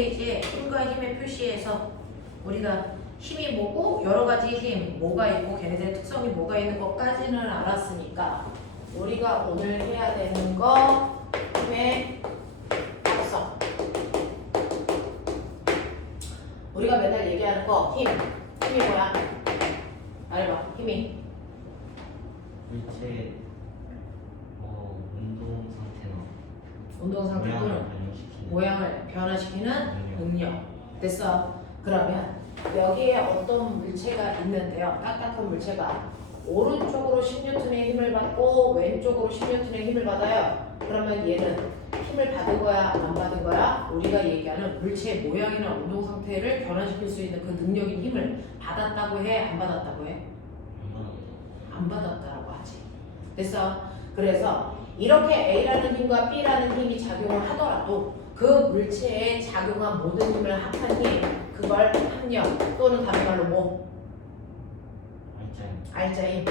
페이지에 힘과 힘의 표시에서 우리가 힘이 뭐고 여러 가지 힘, 뭐가 있고 걔네들의 특성이 뭐가 있는 것까지는 알았으니까 우리가 오늘 해야 되는 거 힘의 합성. 우리가 맨날 얘기하는 거 힘이 뭐야? 말해봐. 힘이 물체 운동 운동 상태나 상태 또는 변형시키는 모양을 변화시키는 능력. 됐어. 그러면 여기에 어떤 물체가 있는데요. 딱딱한 물체가 오른쪽으로 10N의 힘을 받고 왼쪽으로 10N의 힘을 받아요. 그러면 얘는 힘을 받은 거야? 안 받은 거야? 우리가 얘기하는 물체의 모양이나 운동 상태를 변화시킬 수 있는 그 능력인 힘을 받았다고 해? 안 받았다고 해? 안 받았다라고 하지. 됐어? 그래서 이렇게 A라는 힘과 B라는 힘이 작용을 하더라도 그 물체에 작용한 모든 힘을 합한 힘, 그걸 합력 또는 다른 말로 뭐? 알짜 힘.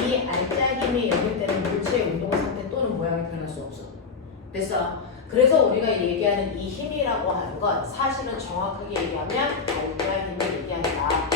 이 알짜 힘이 열릴 때는 물체의 운동 상태 또는 모양이 변할 수 없어. 됐어? 그래서 우리가 얘기하는 이 힘이라고 하는 건 사실은 정확하게 얘기하면 알짜 힘을 얘기한다.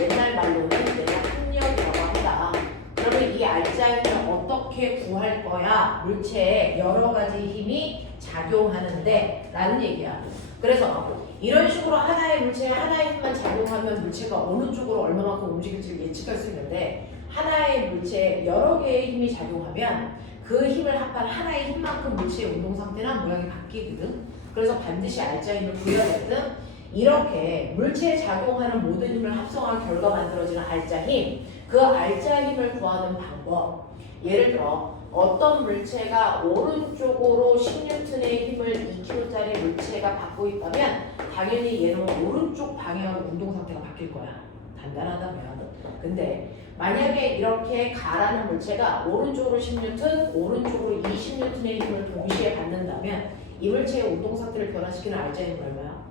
옛날 말로는 내가 합력이라고 한다. 그러면 이 알짜 힘을 어떻게 구할 거야? 물체에 여러 가지 힘이 작용하는데 라는 얘기야. 그래서 이런 식으로 하나의 물체에 하나의 힘만 작용하면 물체가 어느 쪽으로 얼마만큼 움직일지를 예측할 수 있는데 하나의 물체에 여러 개의 힘이 작용하면 그 힘을 합한 하나의 힘만큼 물체의 운동 상태나 모양이 바뀌거든. 그래서 반드시 알짜 힘을 구해야 되거든. 이렇게 물체에 작용하는 모든 힘을 합성한 결과 만들어지는 알짜 힘, 그 알짜 힘을 구하는 방법. 예를 들어 어떤 물체가 오른쪽으로 10N의 힘을 2kg짜리 물체가 받고 있다면 당연히 얘는 오른쪽 방향으로 운동 상태가 바뀔 거야. 단단하다면. 근데 만약에 이렇게 가라는 물체가 오른쪽으로 10N, 오른쪽으로 20N의 힘을 동시에 받는다면 이 물체의 운동 상태를 변화시키는 알짜 힘은 얼마야?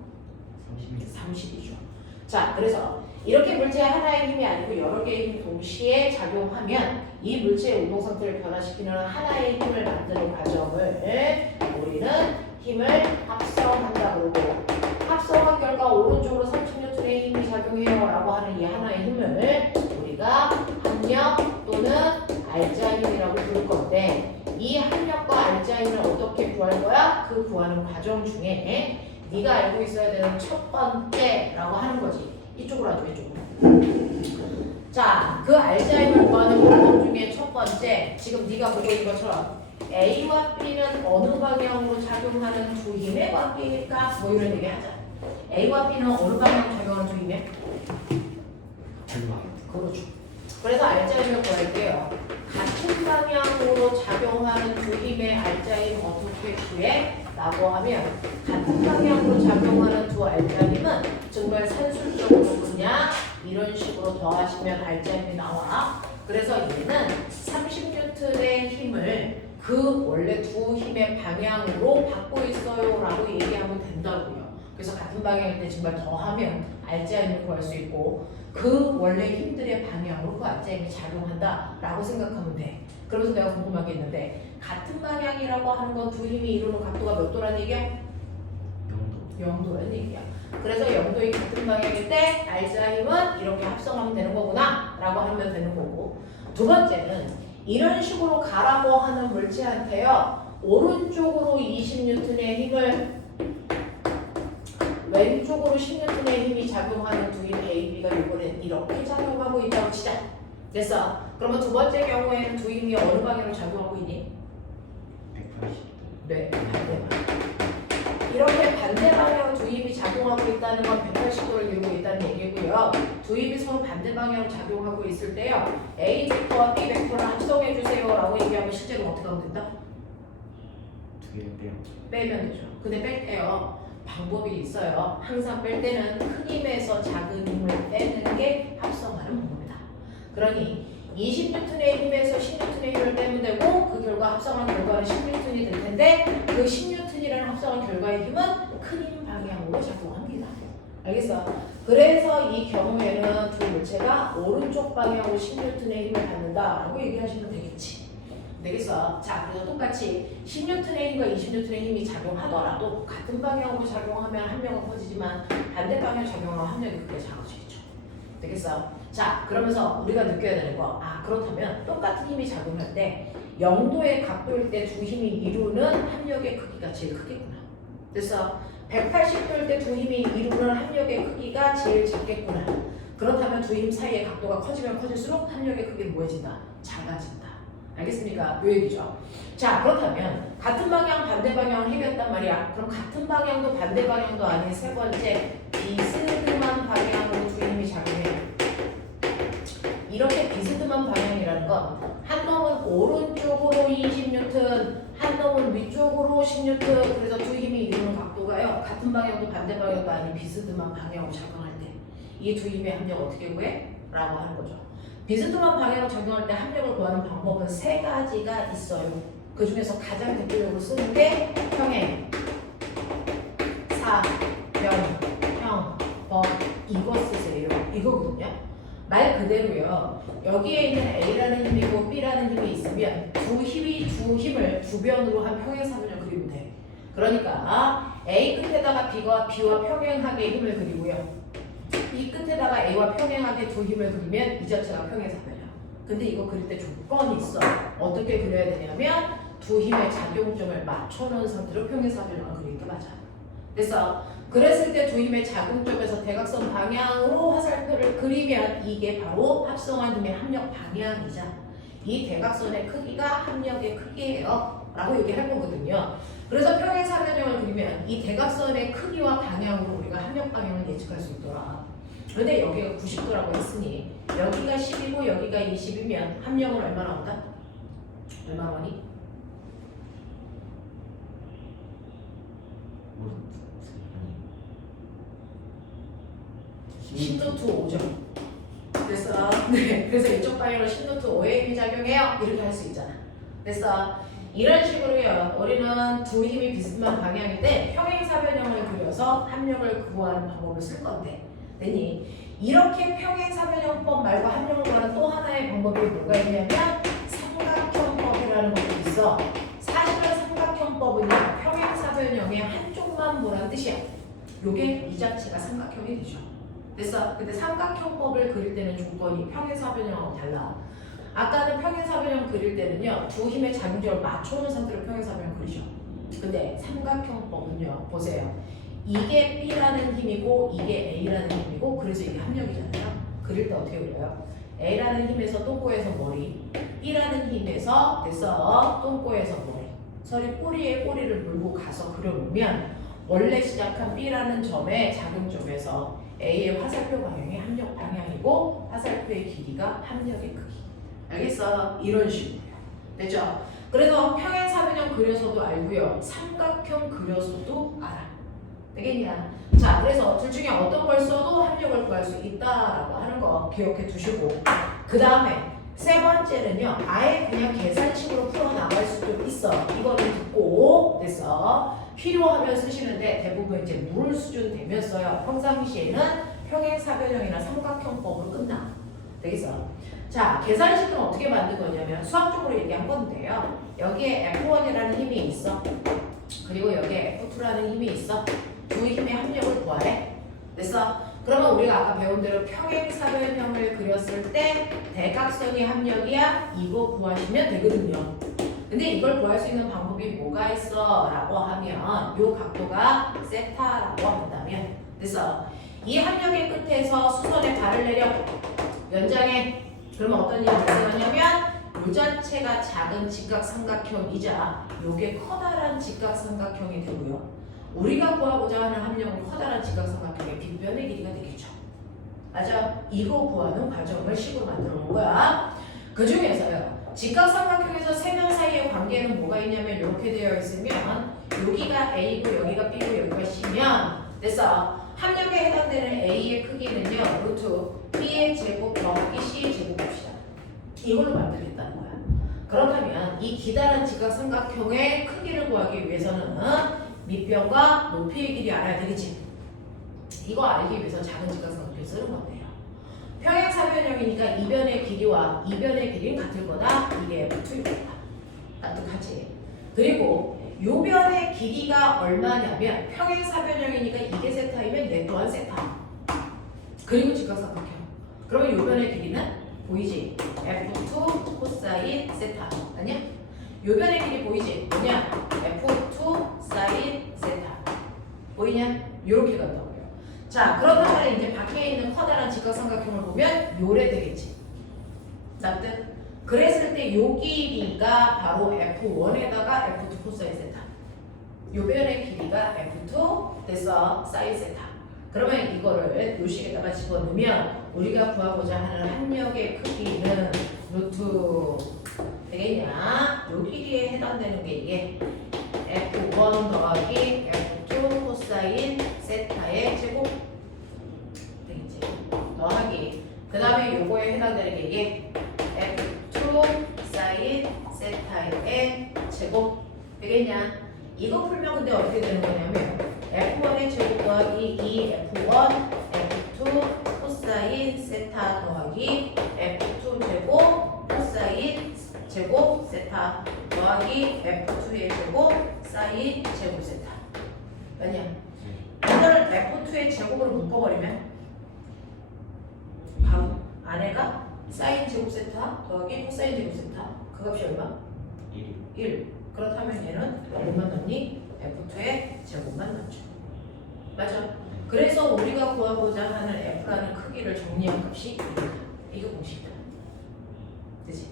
30이죠. 자, 그래서 이렇게 물체 하나의 힘이 아니고 여러 개의 힘이 동시에 작용하면 이 물체의 운동 상태를 변화시키는 하나의 힘을 만드는 과정을 우리는 힘을 합성한다 그러고, 합성한 결과 오른쪽으로 30N의 힘이 작용해요 라고 하는 이 하나의 힘을 우리가 합력 또는 알짜 힘이라고 부를 건데, 이 합력과 알짜 힘을 어떻게 구할 거야? 그 구하는 과정 중에 네가 알고 있어야 되는 첫 번째라고 하는 거지. 이쪽으로 하죠, 이쪽으로. 자, 그 알짜 힘을 구하는 과정 중에 첫 번째, 지금 네가 보고 있는 것처럼 A와 B는 어느 방향으로 작용하는 두 힘의 관계일까? 뭐 이런 얘기 하자. A와 B는 어느 방향으로 작용하는 두 힘의? 그렇죠. 그래서 알짜 힘을 구할게요. 같은 방향으로 작용하는 두 힘의 알짜 힘 어떻게 구해? 라고 하면 같은 방향으로 작용하는 두 알짜 힘은 정말 산술적으로 그냥 이런 식으로 더하시면 알짜 힘이 나와. 그래서 얘는 30N의 힘을 그 원래 두 힘의 방향으로 받고 있어요 라고 얘기하면 된다고요. 그래서 같은 방향일 때 정말 더하면 알짜 힘을 구할 수 있고 그 원래 힘들의 방향으로 그 알짜 힘이 작용한다 라고 생각하면 돼. 그러면서 내가 궁금한 게 있는데 같은 방향이라고 하는 건 두 힘이 이루는 각도가 몇 도라는 얘기야? 0도라는 얘기야. 그래서 0도의 같은 방향일 때 알짜 힘은 이렇게 합성하면 되는 거구나 라고 하면 되는 거고, 두 번째는 이런 식으로 가라고 하는 물체한테요 오른쪽으로 20N의 힘을 왼쪽으로 10N의 힘이 작용하는 두 힘 A, B가 이번엔 이렇게 작용하고 있다고 치자. 됐어. 그러면 두 번째 경우에는 두 힘이 어느 방향으로 작용하고 있니? 180도. 네, 반대방. 이렇게 반대 방향으로 두 힘이 작용하고 있다는 건 180도를 이루고 있다는 얘기고요. 두 힘이 서로 반대 방향으로 작용하고 있을 때요 A 벡터와 B 벡터를 합성해 주세요 라고 얘기하면 실제로 어떻게 하면 된다? 두 개를 빼요. 빼면 되죠. 근데 뺄 때요 방법이 있어요. 항상 뺄 때는 큰 힘에서 작은 힘을 빼는 게 합성하는 방법이다. 그러니 20N의 힘에서 10N의 힘을 빼면 되고 그 결과 합성한 결과는 10N이 될 텐데 그 10N이라는 합성한 결과의 힘은 큰 힘 방향으로 작용합니다. 알겠어? 그래서 이 경우에는 두 물체가 오른쪽 방향으로 10N의 힘을 받는다라고 얘기하시면 되겠지. 되겠어? 자, 그래서 똑같이 10N의 힘과 20N의 힘이 작용하더라도 같은 방향으로 작용하면 합력은 커지지만 반대 방향 작용하면 합력이 크게 작아지겠죠. 되겠어? 자, 그러면서 우리가 느껴야 되는 거, 그렇다면 똑같은 힘이 작용할 때 0도의 각도일 때 두 힘이 이루는 합력의 크기가 제일 크겠구나. 그래서 180도일 때 두 힘이 이루는 합력의 크기가 제일 작겠구나. 그렇다면 두 힘 사이의 각도가 커지면 커질수록 합력의 크기는 뭐해진다? 작아진다. 알겠습니까? 요 얘기죠. 자, 그렇다면 같은 방향 반대 방향을 해결했단 말이야. 그럼 같은 방향도 반대 방향도 아닌 세 번째 비스듬한 방향으로 두 힘이 작용해. 이렇게 비스듬한 방향이라는 건 한 놈은 오른쪽으로 20N, 한 놈은 위쪽으로 10N. 그래서 두 힘이 이루는 각도가요. 같은 방향도 반대 방향도 아닌 비스듬한 방향으로 작용할 때 이 두 힘의 합력 어떻게 구해? 라고 하는 거죠. 비스듬한 방향으로 작용할 때 합력을 구하는 방법은 세 가지가 있어요. 그 중에서 가장 대표적으로 쓰는 게 평행, 사, 변, 형, 법 이거 쓰세요. 이거거든요. 말 그대로요. 여기에 있는 A라는 힘이고 B라는 힘이 있으면 두 힘을 두 변으로 한 평행사변을 그리면 돼. 그러니까 A 끝에다가 B와 평행하게 힘을 그리고요. 이 끝에다가 A와 평행하게 두 힘을 그리면 이 자체가 평행사변이야. 근데 이거 그릴 때 조건이 있어. 어떻게 그려야 되냐면 두 힘의 작용점을 맞춰놓은 상태로 평행사변을 그리는 게 맞아. 그래서 그랬을 때 두 힘의 작용점에서 대각선 방향으로 화살표를 그리면 이게 바로 합성한 힘의 합력 방향이자 이 대각선의 크기가 합력의 크기예요 라고 얘기할 거거든요. 그래서 평행사변형을 그리면 이 대각선의 크기와 방향으로 우리가 합력 방향을 예측할 수 있더라. 그런데 여기가 90도라고 했으니 여기가 10이고 여기가 20이면 합력은 얼마나 온다? 얼마나 오니? 신노트 5죠. 그래서 이쪽 방향으로 신노트 5의 힘이 작용해요. 이렇게 할 수 있잖아. 그래서 이런 식으로요. 우리는 두 힘이 비슷한 방향인데 평행사변형을 그려서 합력을 구하는 방법을 쓸 건데, 됐니? 이렇게 평행사변형법 말고 합력을 구하는 또 하나의 방법이 뭐가 있냐면 삼각형법이라는 것도 있어. 사실은 삼각형법은요. 평행사변형의 한쪽만 보라는 뜻이야. 요게 이 자체가 삼각형이 되죠. 됐어? 근데 삼각형법을 그릴 때는 조건이 평행사변형하고 달라. 아까는 평행사변형 그릴 때는요. 두 힘의 작용점을 맞춰놓은 상태로 평행사변형 그리죠. 근데 삼각형법은요. 보세요. 이게 B라는 힘이고 이게 A라는 힘이고 그래서 이게 합력이잖아요. 그릴 때 어떻게 그려요? A라는 힘에서 똥꼬에서 머리, B라는 힘에서 됐어? 똥꼬에서 머리. 서리 꼬리에 꼬리를 물고 가서 그려놓으면 원래 시작한 B라는 점의 작용점에서 A의 화살표 방향이 합력 방향이고 화살표의 길이가 합력의 크기. 알겠어? 이런 식으로요. 됐죠? 그래서 평행사변형 그려서도 알고요. 삼각형 그려서도 알아. 되겠냐? 자, 그래서 둘 중에 어떤 걸 써도 합력을 구할 수 있다라고 하는 거 기억해 두시고, 그 다음에 세 번째는요. 아예 그냥 계산식으로 풀어나갈 수도 있어. 이거는 듣고 됐어. 필요하면 쓰시는데 대부분 이제 물 수준 되면 써요. 평상시에는 평행사변형이나 삼각형법으로 끝나. 되겠어? 자, 계산식은 어떻게 만든 거냐면 수학적으로 얘기한 건데요. 여기에 F1이라는 힘이 있어. 그리고 여기에 F2라는 힘이 있어. 두 힘의 합력을 구하래. 됐어? 그러면 우리가 아까 배운 대로 평행사변형을 그렸을 때 대각선이 합력이야. 이거 구하시면 되거든요. 근데 이걸 구할 수 있는 방법이 뭐가 있어? 라고 하면 요 각도가 세타라고 한다면 됐어? 이 합력의 끝에서 수선에 발을 내려 연장해. 그러면 어떤 일이 발생하냐면 요 자체가 작은 직각삼각형이자 요게 커다란 직각삼각형이 되고요. 우리가 구하고자 하는 합력은 커다란 직각삼각형의 빗변의 길이가 되겠죠. 맞아? 이거 구하는 과정을 식으로 만들어 놓은 거야. 그 중에서요. 직각삼각형에서 세 면 사이의 관계는 뭐가 있냐면 이렇게 되어 있으면 여기가 A고 여기가 B고 여기가 C면 됐어. 합력에 해당되는 A의 크기는요. 루트 B의 제곱 더하기 C의 제곱 봅시다. 이걸로 만들겠다는 거야. 그렇다면 이 기다란 직각삼각형의 크기를 구하기 위해서는 밑변과 높이의 길이 알아야 되겠지. 이거 알기 위해서 작은 직각삼각형을 쓰는 건데요. 평행사변형이니까 이변의 길이와 이변의 길이는 같을 거다. 이게 F2일 거다. 납득하지. 그리고 요변의 길이가 얼마냐면 평행사변형이니까 이게 세타이면 얘 또한 세타. 그리고 직각삼각형. 그러면 요변의 길이는 보이지? F2 코사인 세타. 아니야? 요변의 길이 보이지? 뭐냐? F2 사인 세타. 보이냐? 요렇게 간다고요. 자, 그렇다면 이제 밖에 있는 커다란 직각삼각형을 보면 요래 되겠지. 납득? 그랬을 때 요 길이가 바로 F1에다가 F2 코사인 세타. 요변의 길이가 F2 됐어. 사인 세타. 그러면 이거를 요 식에다가 집어넣으면 우리가 구하고자 하는 합력의 크기는 루트 되겠냐? 요 길이에 해당되는 게 이게 F1 더하기 F2 코사인 세타의 제곱 되겠지? 더하기 그 다음에 요거에 해당되는 게 이게 F2 사인 세타의 제곱 되겠냐? 이거 풀면 근데 어떻게 되는 거냐면 F1의 제곱 더하기 2F1 F2 코사인 세타 더하기 F2 제곱 코사인 제곱 세타 더하기 F2의 제곱 사인 제곱 세타. 왜냐? 이거를 F2의 제곱으로 묶어버리면 다음 안에가 사인 제곱 세타 더하기 코사인 제곱 세타. 그 값이 얼마? 1. 그렇다면 얘는 얼마 넣니? F2의 제곱만 넣죠. 맞아? 그래서 우리가 구하고자 하는 F라는 크기를 정리한 값이 이게 공식이다. 되지?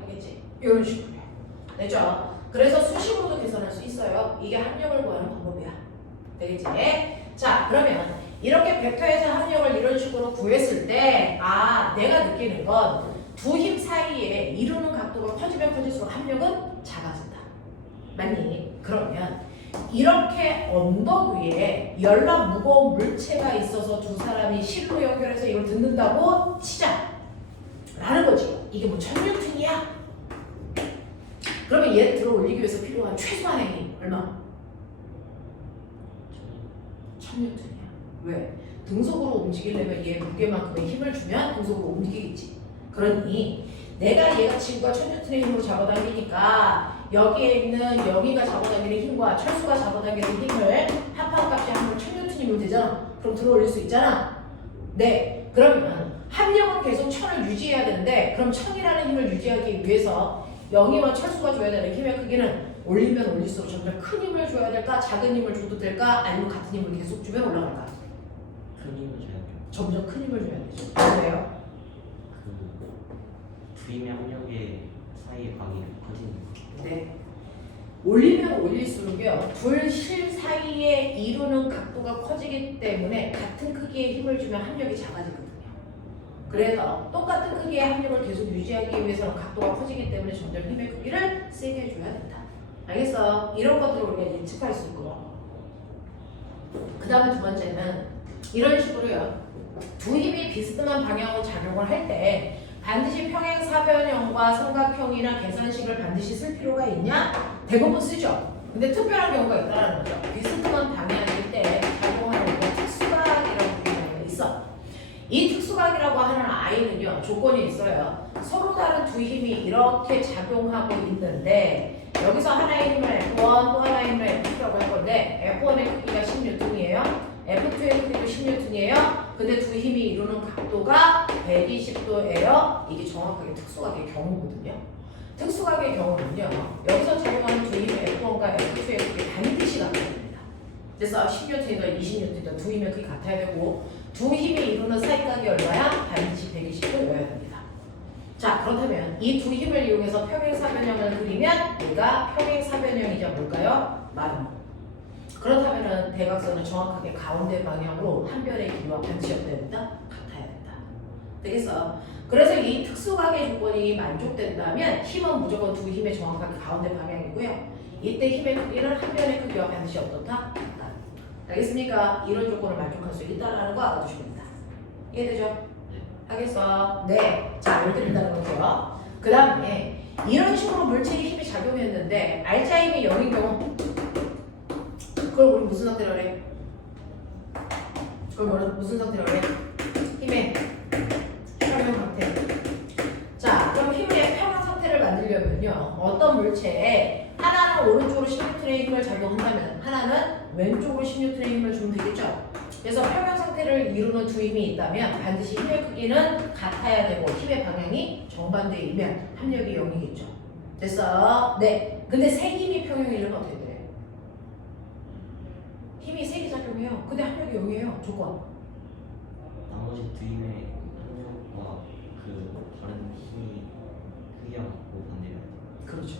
하겠지? 이런 식으로요. 됐죠? 그래서 수식으로도 계산할 수 있어요. 이게 합력을 구하는 방법이야. 되겠지? 자, 그러면 이렇게 벡터에서 합력을 이런 식으로 구했을 때 내가 느끼는 건 두 힘 사이에 이루는 각도가 커지면 커질수록 합력은 작아진다. 맞니? 그러면 이렇게 언덕 위에 연락 무거운 물체가 있어서 두 사람이 실로 연결해서 이걸 듣는다고 치자 라는 거지. 이게 뭐 1000뉴턴이야? 그러면 얘를 들어 올리기 위해서 필요한 최소한의 힘 얼마? 1000뉴턴이야. 왜? 등속으로 움직이려면 얘 무게만큼의 힘을 주면 등속으로 움직이겠지. 그러니 내가 얘가 지구가 1000뉴턴의 힘으로 잡아당기니까 여기에 있는 영희가 잡아당기는 힘과 철수가 잡아당기는 힘을 합한 값이 하면 1000뉴턴이면 되잖아. 그럼 들어 올릴 수 있잖아. 네. 그러면 합력은 계속 1000을 유지해야 되는데 그럼 1000이라는 힘을 유지하기 위해서 영희와 철수가 줘야 되는 힘의 크기는 올리면 올릴수록 점점 큰 힘을 줘야 될까? 작은 힘을 줘도 될까? 아니면 같은 힘을 계속 주면 올라갈까? 큰 힘을 줘야 돼요. 점점 큰 힘을 줘야 되죠. 왜요? 두 힘의 합력의 사이의 관계가 커지는 거. 네. 올리면 올릴수록요 둘 실 사이에 이루는 각도가 커지기 때문에 같은 크기의 힘을 주면 합력이 작아지거든요. 그래서 똑같은 크기의 합력을 계속 유지하기 위해서는 각도가 커지기 때문에 점점 힘의 크기를 세게 해줘야 된다. 알겠어? 이런 것들을 우리가 예측할 수 있고, 그 다음에 두 번째는 이런 식으로요 두 힘이 비스듬한 방향으로 작용을 할 때 반드시 평행사변형과 삼각형이나 계산식을 반드시 쓸 필요가 있냐? 대부분 쓰죠. 근데 특별한 경우가 있다는 거죠. 비스듬한 방향일 때 작용하는 특수각이라고 부르는 게 있어. 이 특수각이라고 하는 아이는요 조건이 있어요. 서로 다른 두 힘이 이렇게 작용하고 있는데 여기서 하나의 힘을 F1 또 하나의 힘을 F2라고 할 건데 F1의 크기가 10N이에요. F2의 크기도 10N이에요. 근데 두 힘이 이루는 각도가 120도예요. 이게 정확하게 특수각의 경우거든요. 특수각의 경우는요. 여기서 작용하는 두 힘의 F1과 F2의 크기 반드시 같아야 됩니다. 그래서 10N이든 20N이든 두 힘의 크기 같아야 되고 두 힘이 이루는 사이각이 얼마야? 반드시 120도여야 됩니다. 자, 그렇다면 이 두 힘을 이용해서 평행사변형을 그리면 얘가 평행사변형이자 뭘까요? 마름. 그렇다면 대각선은 정확하게 가운데 방향으로 한 변의 길이와 반드시 어때야 된다? 같아야 된다. 되겠어? 그래서 이 특수각의 조건이 만족된다면 힘은 무조건 두 힘의 정확하게 가운데 방향이고요. 이때 힘의 크기는 한 변의 크기와 반드시 어떻다? 같다. 알겠습니까? 이런 조건을 만족할 수 있다는 거 알아두시면 됩니다. 이해되죠? 하겠어? 네. 자, 이렇게 된다는 거고요. 그 다음에 이런 식으로 물체의 힘이 작용했는데 알자 힘이 0인 경우 그걸 우리 무슨 상태로 그래? 그걸 무슨 상태로 그래? 힘의 평형 상태. 자, 그럼 힘의 평형 상태를 만들려면 뭐냐면요. 어떤 물체에 하나는 오른쪽으로 16N의 힘을 작용한다면 하나는 왼쪽으로 16N의 힘을 주면 되겠죠. 그래서 평형 상태를 이루는 두 힘이 있다면 반드시 힘의 크기는 같아야 되고 힘의 방향이 정반대이면 합력이 0이겠죠. 됐어? 네. 근데 세 힘이 평형이려면 어떻게 돼? 힘이 세 개 작용해요. 근데 합력이 0이에요. 조건. 나머지 두 힘의 합력과 그 다른 힘이 크기와 같고 반대로 그렇죠.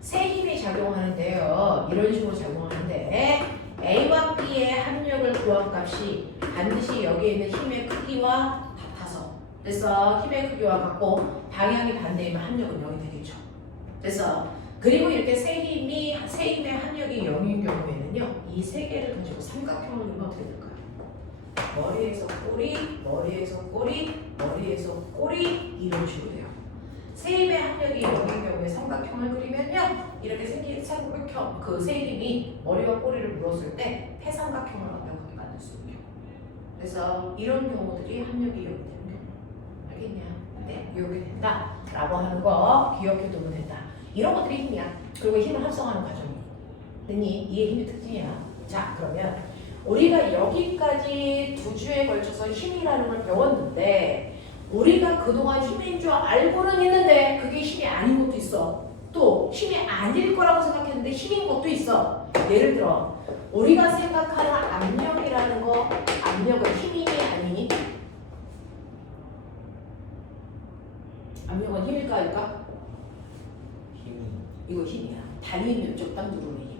세 힘이 작용하는데요. 이런 식으로 작용하는데 A와 B의 합력을 구한 값이 반드시 여기에 있는 힘의 크기와 같아서 그래서 힘의 크기와 같고 방향이 반대이면 합력은 0이 되겠죠. 그래서 그리고 이렇게 세 힘의 합력이 0인 경우에는요. 이 세 개를 가지고 삼각형을 그리면 어떻게 될까요? 머리에서 꼬리, 머리에서 꼬리, 머리에서 꼬리 이런 식으로 돼요. 세 힘의 합력이 0인 경우에 삼각형을 그리면요. 이렇게 생긴 삼각형, 그 세 힘이 머리와 꼬리를 물었을 때 태삼각형을 완벽하게 만들 수 있는 경우. 그래서 이런 경우들이 합력이 0이 되는 경우. 알겠냐? 네, 이렇게 된다. 라고 하는 거 기억해두면 된다. 이런 것들이 힘이야. 그리고 힘을 합성하는 과정이야. 됐니? 이게 힘의 특징이야. 자, 그러면 우리가 여기까지 두 주에 걸쳐서 힘이라는 걸 배웠는데 우리가 그동안 힘인 줄 알고는 있는데 그게 힘이 아닌 것도 있어. 또 힘이 아닐 거라고 생각했는데 힘인 것도 있어. 예를 들어 우리가 생각하는 압력이라는 거, 압력은 힘이 아니니? 압력은 힘일까 아닐까? 힘이 이거 힘이야. 단위 면적 딱 누르는 힘.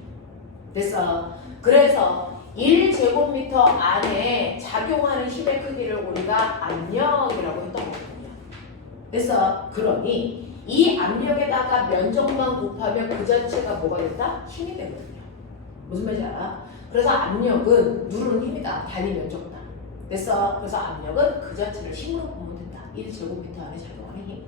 됐어. 그래서 1제곱미터 안에 작용하는 힘의 크기를 우리가 압력이라고 했던 거거든요. 그래서 그러니 이 압력에다가 면적만 곱하면 그 자체가 뭐가 된다? 힘이 되거든요. 무슨 말인지 알아? 그래서 압력은 누르는 힘이다. 단위 면적보다. 그래서 압력은 그 자체를 힘으로 보면 된다. 1제곱미터 안에 작용하는 힘.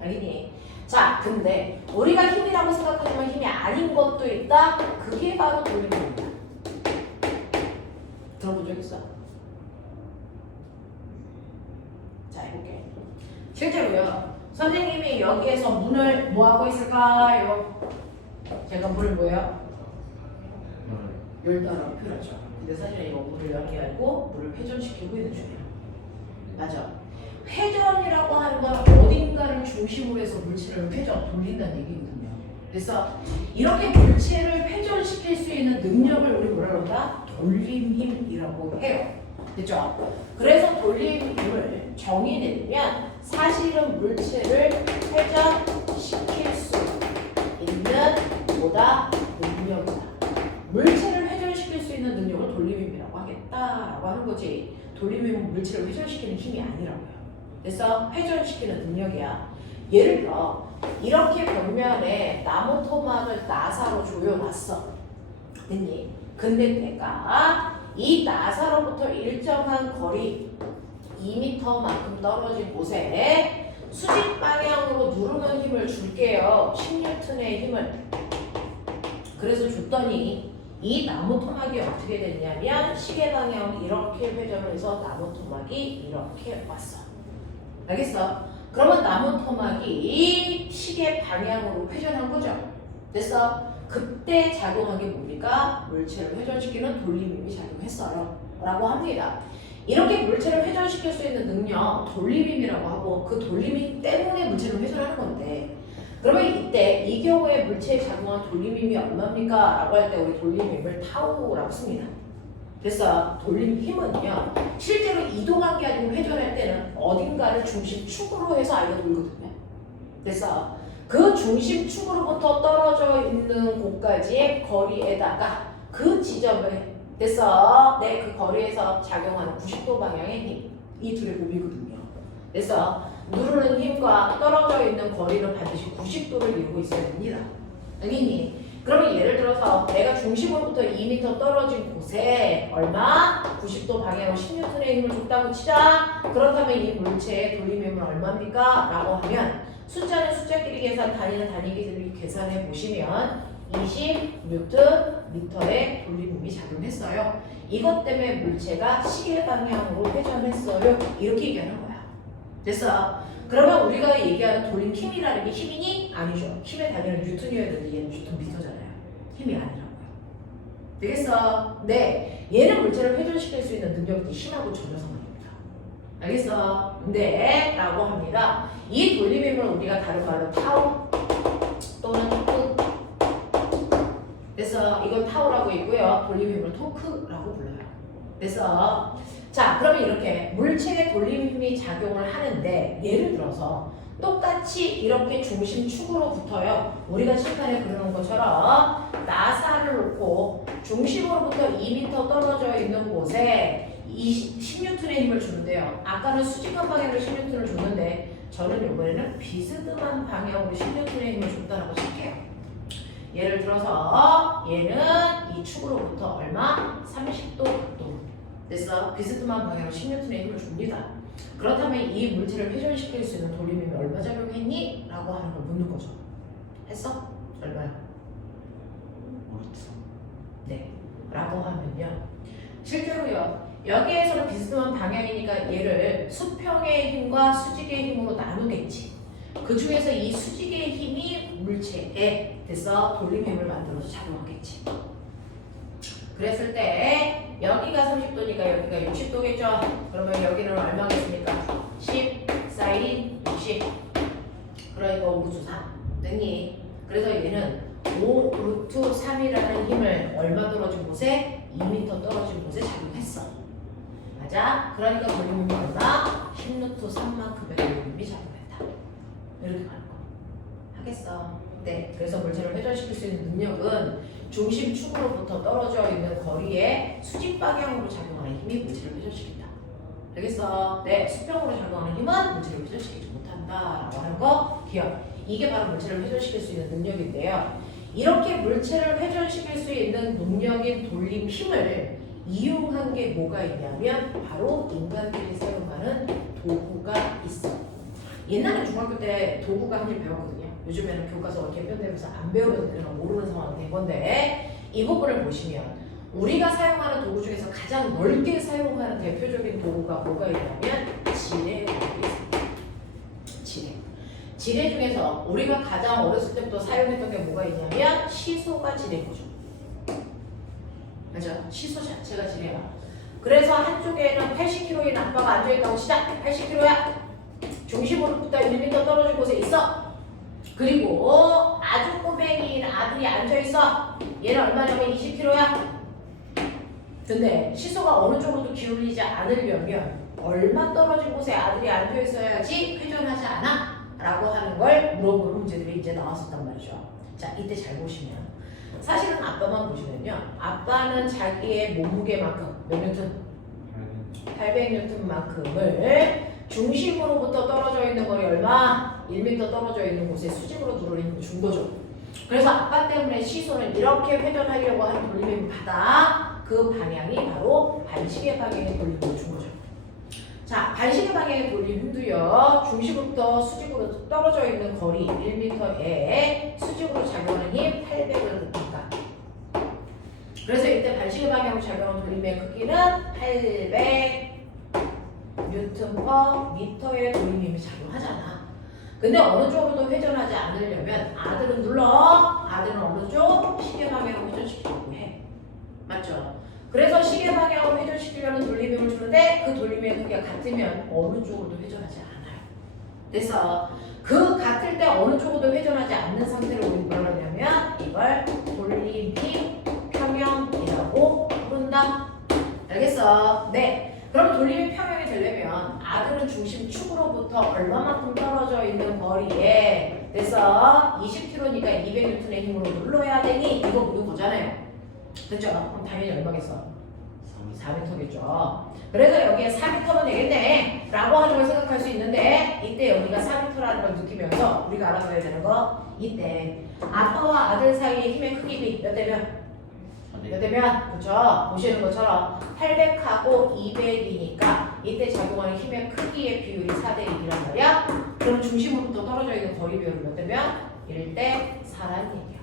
알겠니? 자, 근데 우리가 힘이라고 생각하지만 힘이 아닌 것도 있다. 그게 바로 돌림입니다. 들어본 적 있어? 자, 해볼게. 실제로요. 선생님이 여기에서 문을 뭐 하고 있을까요? 제가 문을 뭐예요? 열다라고 표현하죠. 근데 사실은 이거 문을 여는 게 아니고 문을 회전시키고 있는 중이에요. 맞아. 회전이라고 하는 건 어딘가를 중심으로 해서 물체를 돌린다는 얘기거든요. 그래서 이렇게 물체를 회전시킬 수 있는 능력을 우리 뭐라 그런다? 돌림힘이라고 해요. 됐죠? 그래서 돌림힘을 정의내면 사실은 물체를 회전시킬 수 있는 뭐다? 능력이다. 물체를 회전시킬 수 있는 능력을 돌림힘이라고 하겠다라고 하는 거지. 돌림힘은 물체를 회전시키는 힘이 아니라고요. 그래서 회전시키는 능력이야. 예를 들어 이렇게 벽면에 나무 토막을 나사로 조여놨어. 됐니? 근데 내가 이 나사로부터 일정한 거리 2m만큼 떨어진 곳에 수직 방향으로 누르는 힘을 줄게요. 16N의 힘을. 그래서 줬더니 이 나무 토막이 어떻게 됐냐면 시계 방향 이렇게 회전을 해서 나무 토막이 이렇게 왔어. 알겠어? 그러면 나무 토막이 시계 방향으로 회전한 거죠. 됐어? 그때 작용한 게 뭡니까? 물체를 회전시키는 돌림힘이 작용했어요. 라고 합니다. 이렇게 물체를 회전시킬 수 있는 능력, 돌림힘이라고 하고 그 돌림힘 때문에 물체를 회전하는 건데 그러면 이때 이 경우에 물체에 작용한 돌림힘이 얼마입니까? 라고 할 때 우리 돌림힘을 타우라고 씁니다. 그래서 돌림힘은요 실제로 이동한 게 아니고 회전할 때는 어딘가를 중심축으로 해서 아이가 돌거든요. 그래서 그 중심축으로부터 떨어져 있는 곳까지의 거리에다가 그 지점에 됐어. 네, 그 거리에서 작용하는 90도 방향의 힘. 이 둘의 곱이거든요. 그래서 누르는 힘과 떨어져 있는 거리는 반드시 90도를 이루고 있어야 됩니다. 알겠니? 그러면 예를 들어서 내가 중심으로부터 2m 떨어진 곳에 얼마? 90도 방향으로 16N의 힘을 줬다고 치자. 그렇다면 이 물체의 돌림힘은 얼마입니까? 라고 하면 숫자는 숫자끼리 계산, 단위는 단위끼리 계산해 보시면 20Nm의 돌림힘이 작용했어요. 이것 때문에 물체가 시계 방향으로 회전했어요. 이렇게 얘기하는 거야. 됐어? 그러면 우리가 얘기하는 돌림 힘이라는 게 힘이니? 아니죠. 힘의 단위는 뉴턴이어야 되는데 얘는 뉴턴 미터잖아요. 힘이 아니라고요. 되겠어? 네. 얘는 물체를 회전시킬 수 있는 능력이 힘하고 전혀 상관입니다. 알겠어? 네. 라고 합니다. 이 돌림 힘을 우리가 다른 말로 타우 또는 토크. 그래서 이건 타우라고 있고요. 돌림 힘을 토크라고 불러요. 그래서 자, 그러면 이렇게 물체의 돌림 힘이 작용을 하는데 예를 들어서 똑같이 이렇게 중심축으로 붙어요. 우리가 칠판에 그려놓은 것처럼 나사를 놓고 중심으로부터 2m 떨어져 있는 곳에 10N의 힘을 주는데요. 아까는 수직한 방향으로 10N을 줬는데 저는 이번에는 비스듬한 방향으로 10N의 힘을 줬다라고 칠게요. 예를 들어서 얘는 이 축으로부터 얼마? 30도 각도. 됐어? 비스듬한 방향으로 10N의 힘을 줍니다. 그렇다면 이 물체를 회전시킬 수 있는 돌림 힘이 얼마 작용했니? 라고 하는 걸 묻는 거죠. 했어? 얼마요? 모르겠어. 네. 라고 하면요. 실제로요. 여기에서는 비스듬한 방향이니까 얘를 수평의 힘과 수직의 힘으로 나누겠지. 그 중에서 이 수직의 힘이 물체에 됐어? 돌림 힘을 만들어서 작용하겠지. 그랬을 때 여기가 30도니까 여기가 60도겠죠? 그러면 여기는 얼마겠습니까? 10 사인 60. 그러니까 5루트 3 됐니? 그래서 얘는 5 루트 3이라는 힘을 얼마 떨어진 곳에? 2m 떨어진 곳에 작용했어. 맞아? 그러니까 돌림 힘이 얼마? 10 루트 3만큼의 돌림 힘이 작용했다. 이렇게 가는 거. 하겠어? 네. 그래서 물체를 회전시킬 수 있는 능력은 중심축으로부터 떨어져 있는 거리에 수직 방향으로 작용하는 힘이 물체를 회전시킨다. 알겠어? 네, 수평으로 작용하는 힘은 물체를 회전시키지 못한다 라고 하는 거 기억. 이게 바로 물체를 회전시킬 수 있는 능력인데요. 이렇게 물체를 회전시킬 수 있는 능력인 돌림 힘을 이용한 게 뭐가 있냐면 바로 인간들이 사용하는 도구가 있어. 옛날에 중학교 때 도구가 한 일 배웠거든요. 요즘에는 교과서 개편되면서 안 배우면 우리가 모르는 상황이 된 건데 이 부분을 보시면 우리가 사용하는 도구 중에서 가장 넓게 사용하는 대표적인 도구가 뭐가 있냐면 지뢰 도구가 있습니다. 지뢰. 지뢰 중에서 우리가 가장 어렸을 때부터 사용했던 게 뭐가 있냐면 시소가 지뢰고죠. 맞아? 시소 자체가 지뢰야. 그래서 한쪽에는 80kg인 아빠가 앉아있다고 시작. 80kg야. 중심으로부터 1m 떨어진 곳에 있어. 그리고 아주 꼬맹이인 아들이 앉아있어. 얘는 얼마냐면 20kg야. 근데 시소가 어느 쪽으로도 기울이지 않으려면 얼마 떨어진 곳에 아들이 앉아있어야지 회전하지 않아? 라고 하는 걸 물어보는 문제들이 이제 나왔었단 말이죠. 자, 이때 잘 보시면 사실은 아빠만 보시면요. 아빠는 자기의 몸무게만큼 몇 뉴턴? 800뉴턴만큼을 중심으로부터 떨어져 있는 거리 얼마? 1m 떨어져 있는 곳에 수직으로 들어오는 힘을 준 거죠. 그래서 아빠 때문에 시소는 이렇게 회전하려고 하는 돌림을 받아 그 방향이 바로 반시계 방향의 돌림을 준 거죠. 자, 반시계 방향의 돌림 힘도요. 중심부터 수직으로 떨어져 있는 거리 1m에 수직으로 작용하는 힘 800을 곱니까. 그래서 이때 반시계 방향으로 작용하는 돌림의 크기는 800 뉴턴 퍼 미터의 돌림 힘이 작용하잖아. 근데 어느 쪽으로도 회전하지 않으려면 아들은 눌러. 아들은 어느 쪽? 시계 방향으로 회전시키려고 해. 맞죠? 그래서 시계 방향으로 회전시키려는 돌림 힘을 주는데 그 돌림 힘의 크기가 같으면 어느 쪽으로도 회전하지 않아요. 그래서 그 같을 때 어느 쪽으로도 회전하지 않는 상태를 우리 뭐라 그러냐면 이걸 돌림 힘 평형이라고 부른다. 알겠어? 네. 그럼 돌림이 평형이 되려면 아들은 중심축으로부터 얼마만큼 떨어져 있는 거리에 그래서 20kg니까 200N의 힘으로 눌러야 되니 이거 묻는 거잖아요. 됐죠? 그럼 당연히 얼마겠어? 4m겠죠. 그래서 여기에 4m면 되겠네 라고 하는 걸 생각할 수 있는데 이때 여기가 4m라는 걸 느끼면서 우리가 알아둬야 되는 거 이때 아빠와 아들 사이의 힘의 크기 몇 대면? 몇 대면? 그렇죠? 보시는 것처럼 800하고 200이니까 이때 작용하는 힘의 크기의 비율이 4대 1이란 말이야. 그럼 중심으로부터 떨어져 있는 거리 비율은 몇 대면? 1대 4라는 얘기야.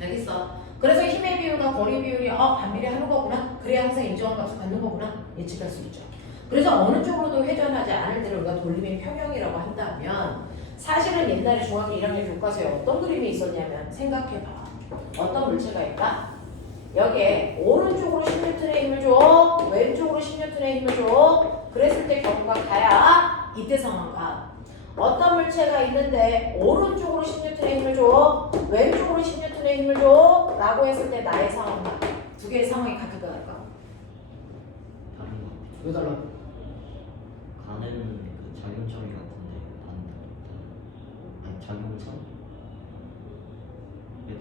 알겠어? 그래서 힘의 비율과 거리 비율이 반비례하는 거구나. 그래야 항상 일정한 값을 갖는 거구나. 예측할 수 있죠. 그래서 어느 쪽으로도 회전하지 않을 때를 우리가 돌림의 평형이라고 한다면 사실은 옛날에 중학교 1학년 교과서에 어떤 그림이 있었냐면 생각해봐. 어떤 물체가 있다? 여기에 오른쪽으로 10N의 힘을 줘, 왼쪽으로 10N의 힘을 줘. 그랬을 때 경우가 가야 이때 상황과 어떤 물체가 있는데 오른쪽으로 10N의 힘을 줘, 왼쪽으로 10N의 힘을 줘 라고 했을 때 나의 상황과 두 개의 상황이 같을까 다를까? 다른 거. 왜 달라? 가는 그 작용점이 같은데 아니 작용점?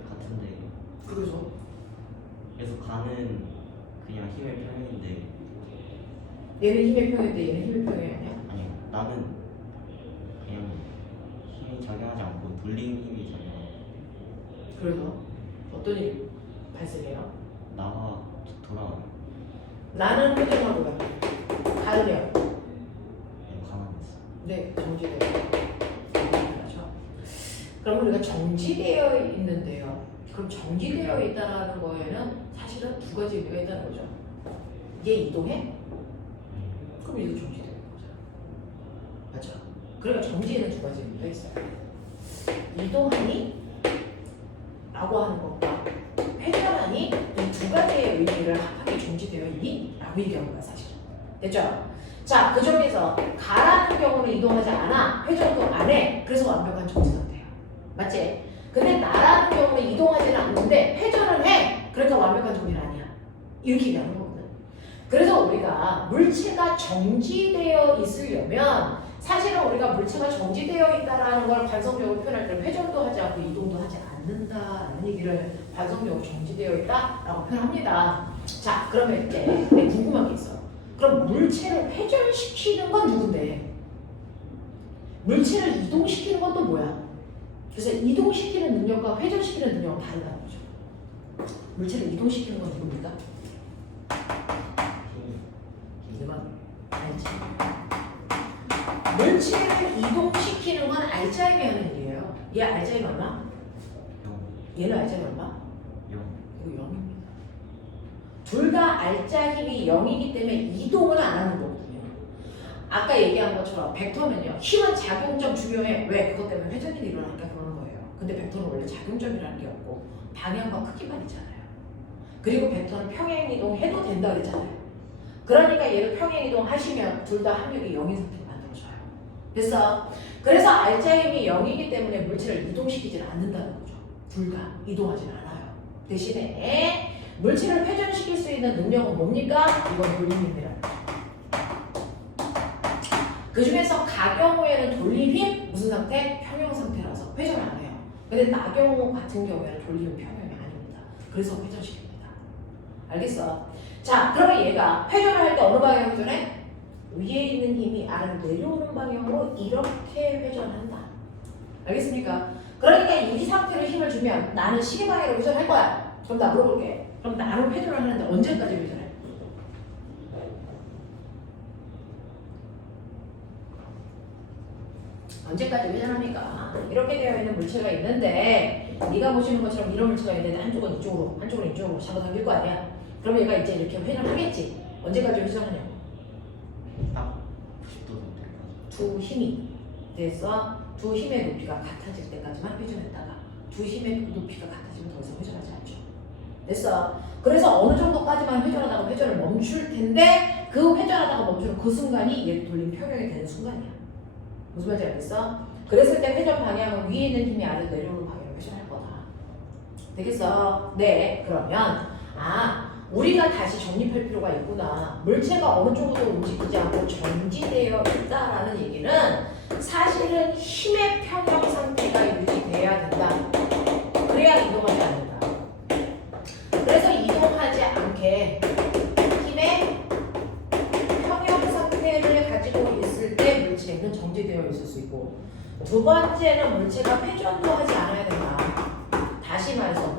같은데 그래서 가는 그냥 힘의 평인데 얘는 힘의 평인데 얘는 힘의 평이 아니야? 아니 나는 그냥 힘이 작용하지 않고 돌리는 힘이 작용하고 그래서 어떤 일이 발생해요? 나가 돌아와요. 나는 회전하고 가. 가르며. 가만히 있어. 네, 정지되어. 그렇죠. 그럼 우리가 정지되어 있는데요. 그럼 정지되어 있다는 거에는 사실은 두 가지 의미가 있다는 거죠. 얘 이동해? 그럼 얘도 정지되는 거잖아. 맞죠? 그러니까 정지에는 두 가지 의미가 있어요. 이동하니? 라고 하는 것과 회전하니? 이 두 가지의 의미를 합하게 정지되어 있니? 라고 얘기하는 거야 사실은. 됐죠? 자, 그 중에서 가라는 경우는 이동하지 않아. 회전도 안 해. 그래서 완벽한 정지 상태야. 맞지? 근데 나라는 경우는 이동하지는 않는데 회전을 해. 그러니까 완벽한 정지는 아니야. 이렇게 얘기하는 거거든. 그래서 우리가 물체가 정지되어 있으려면 사실은 우리가 물체가 정지되어 있다라는 걸 관성적으로 표현할 때 회전도 하지 않고 이동도 하지 않는다라는 얘기를 관성적으로 정지되어 있다라고 표현합니다. 자, 그러면 이제 궁금한 게 있어. 그럼 물체를 회전시키는 건 누군데? 물체를 이동시키는 건 또 뭐야? 그래서 이동시키는 능력과 회전시키는 능력은 다르다는 거죠. 물체를 이동시키는 건 누굽니까? 이건 알지. 물체를 이동시키는 건 알짜임이 하는 일이에요. 얘 알짜임 얼마? 0. 얘는 알짜임 얼마? 0. 이거 0입니다. 둘 다 알짜 힘이 0이기 때문에 이동은 안 하는 거거든요. 아까 얘기한 것처럼 벡터는요. 힘은 작용점 중요해. 왜? 그것 때문에 회전이 일어나니까 그러는 거예요. 근데 벡터는 원래 작용점이라는 게 없고 방향과 크기만 있잖아요. 그리고 벡터는 평행이동 해도 된다 그랬잖아요. 그러니까 얘를 평행이동 하시면 둘 다 합력이 0인 상태로 만들어져요. 그래서 알짜 힘이 0이기 때문에 물체를 이동시키지는 않는다는 거죠. 둘 다 이동하지는 않아요. 대신에 물체를 회전시킬 수 있는 능력은 뭡니까? 이건 돌림힘이라는 거죠. 그 중에서 가경우에는 돌림힘 무슨 상태? 평형 상태라서 회전을 안 해요. 근데 나경우 같은 경우에는 돌림힘 평형이 아닙니다. 그래서 회전시킵니다. 알겠어? 자, 그러면 얘가 회전을 할 때 어느 방향으로 회전해? 위에 있는 힘이 아래로 내려오는 방향으로 이렇게 회전한다. 알겠습니까? 그러니까 이 상태로 힘을 주면 나는 시계 방향으로 회전할 거야. 그럼 나 물어볼게. 그럼 나는 회전을 하는데 언제까지 회전해? 언제까지 회전합니까? 이렇게 되어 있는 물체가 있는데 네가 보시는 것처럼 이런 물체가 있는데 한쪽은 이쪽으로 한쪽은 이쪽으로 잡아당길 거 아니야? 그럼 얘가 이제 이렇게 회전을 하겠지. 언제까지 회전하냐? 딱 90도 정도까지. 두 힘이 돼서 두 힘의 높이가 같아질 때까지만 회전했다가 두 힘의 높이가 같아지면 더 이상 회전하지 않죠. 됐어. 그래서 어느 정도까지만 회전하다가 회전을 멈출 텐데 그 회전하다가 멈추는 그 순간이 얘를 돌린 평형이 되는 순간이야. 무슨 말인지 알겠어? 그랬을 때 회전 방향은 위에 있는 힘이 아래로 내려오는 방향으로 회전할 거다. 되겠어? 네. 그러면 우리가 다시 정립할 필요가 있구나. 물체가 어느 쪽으로 움직이지 않고 정지되어 있다라는 얘기는 사실은 힘의 평형 상태가 유지돼야 된다. 그래야 이동하지 않는다. 그래서 이동하지 않게 힘의 평형 상태를 가지고 있을 때 물체는 정지되어 있을 수 있고, 두 번째는 물체가 회전도 하지 않아야 된다. 다시 말해서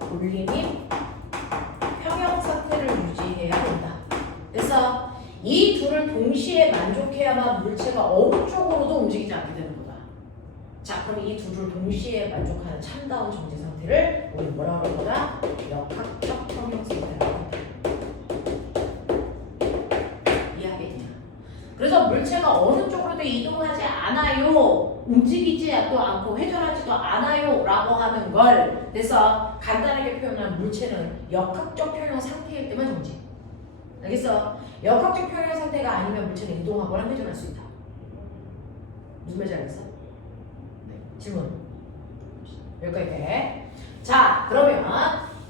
돌림이 평형 상태를 유지해야 된다. 그래서 이 둘을 동시에 만족해야만 물체가 어느 쪽으로도 움직이지 않게 되는 거다. 자, 그럼 이 둘을 동시에 만족하는 참다운 정지 상태를 우리 뭐라고 하는 거다? 역학적 평형 상태라고 한다. 이해하겠냐? 물체가 어느 쪽으로도 이동하지 않아요. 움직이지도 않고 회전하지도 않아요. 라고 하는 걸 그래서 간단하게 표현한 물체는 역학적 평형 상태일 때만 정지. 알겠어? 역학적 평형 상태가 아니면 물체는 이동하거나 회전할 수 있다. 무슨 말인지 알겠어? 네. 질문. 여기까지 돼. 자, 그러면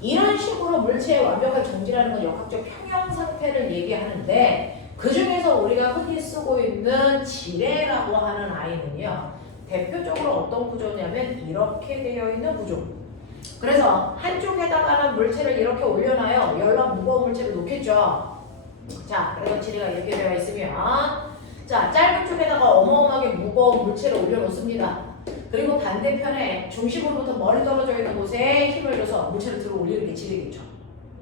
이런 식으로 물체의 완벽한 정지라는 건 역학적 평형 상태를 얘기하는데 그 중에서 우리가 흔히 쓰고 있는 지뢰라고 하는 아이는요. 대표적으로 어떤 구조냐면 이렇게 되어 있는 구조. 그래서 한쪽에다가는 물체를 이렇게 올려놔요. 열나 무거운 물체를 놓겠죠. 자, 그래서 지뢰가 이렇게 되어 있으면 자, 짧은 쪽에다가 어마어마하게 무거운 물체를 올려놓습니다. 그리고 반대편에 중심으로부터 멀리 떨어져 있는 곳에 힘을 줘서 물체를 들어 올리는 게 지뢰겠죠.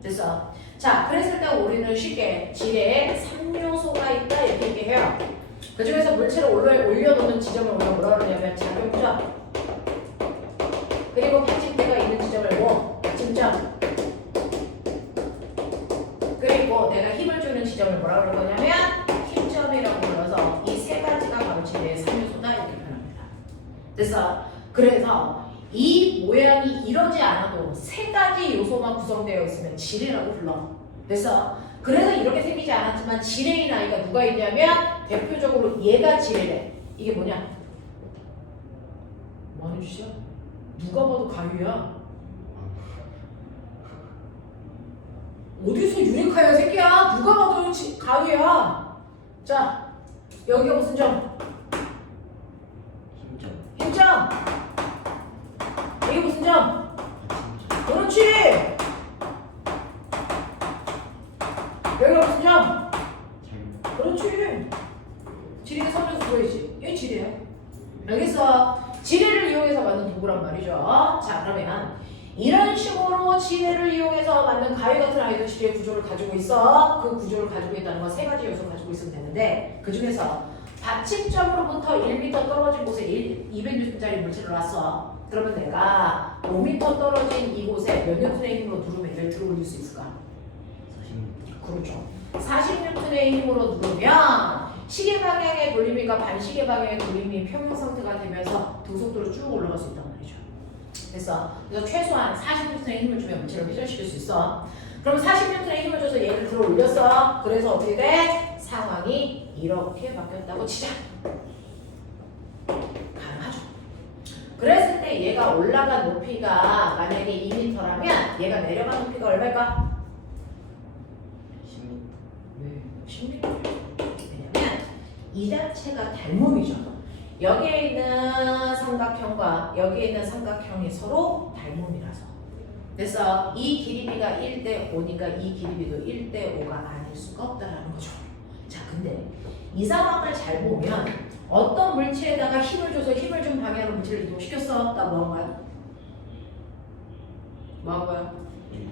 됐어? 자, 그랬을 때 우리는 쉽게 지뢰에 3요소가 있다 이렇게 얘기해요. 그 중에서 물체를 올려놓는 지점을 우리가 뭐라 그러냐면 작용점, 그리고 받침대가 있는 지점을 뭐 받침점, 그리고 내가 힘을 주는 지점을 뭐라 그럴 거냐면 힘점이라고 불러서 이 세 가지가 바로 지뢰의 3요소다 이렇게 표현합니다. 됐어? 그래서 이 모양이 이러지 않아도 세 가지 요소만 구성되어 있으면 지뢰라고 불러. 됐어? 그래서 이렇게 생기지 않았지만 지뢰인 아이가 누가 있냐면 대표적으로 얘가 지뢰래. 이게 뭐냐? 뭐하는 짓이야? 누가 봐도 가위야. 어디서 유레카야 새끼야? 누가 봐도 가위야. 자, 여기가 무슨 점? 힘점. 힘점. 이게 무슨 점? 받침점. 그렇지. 여기가 무슨 점? 잘. 그렇지. 지뢰가 서면서 보이지? 이게 지뢰야. 알겠어? 지뢰를 이용해서 만든 도구란 말이죠. 자, 그러면 이런 식으로 지뢰를 이용해서 만든 가위 같은 아이도 지뢰 구조를 가지고 있어. 그 구조를 가지고 있다는 건 세 가지 요소를 가지고 있으면 되는데 그 중에서 받침점으로부터 1m 떨어진 곳에 200N짜리 물체를 놨어. 그러면 내가 5m 떨어진 이곳에 몇 뉴턴의 힘으로 누르면 얘를 들어 올릴 수 있을까? 40m. 그렇죠. 40N의 힘으로 누르면 시계 방향의 돌림이가 반시계 방향의 돌림이 평형 상태가 되면서 등속도로 쭉 올라갈 수 있단 말이죠. 그래서 최소한 40N의 힘을 주면 물체를 회전시킬 수 있어. 그럼 40N의 힘을 줘서 얘를 들어 올렸어. 그래서 어떻게 돼? 상황이 이렇게 바뀌었다고 치자. 가능하죠. 그랬을 때 얘가 올라간 높이가 만약에 2m라면 얘가 내려간 높이가 얼마일까? 10m. 왜? 10m. 왜냐면 이 자체가 닮음이죠. 여기에 있는 삼각형과 여기에 있는 삼각형이 서로 닮음이라서. 그래서 이 길이비가 1:5니까 이 길이비도 1:5가 아닐 수가 없다라는 거죠. 자, 근데 이 상황을 잘 보면 어떤 물체에다가 힘을 줘서 힘을 준 방향으로 물체를 이동시켰어? 나 뭐 한 거야? 뭐 한 거야?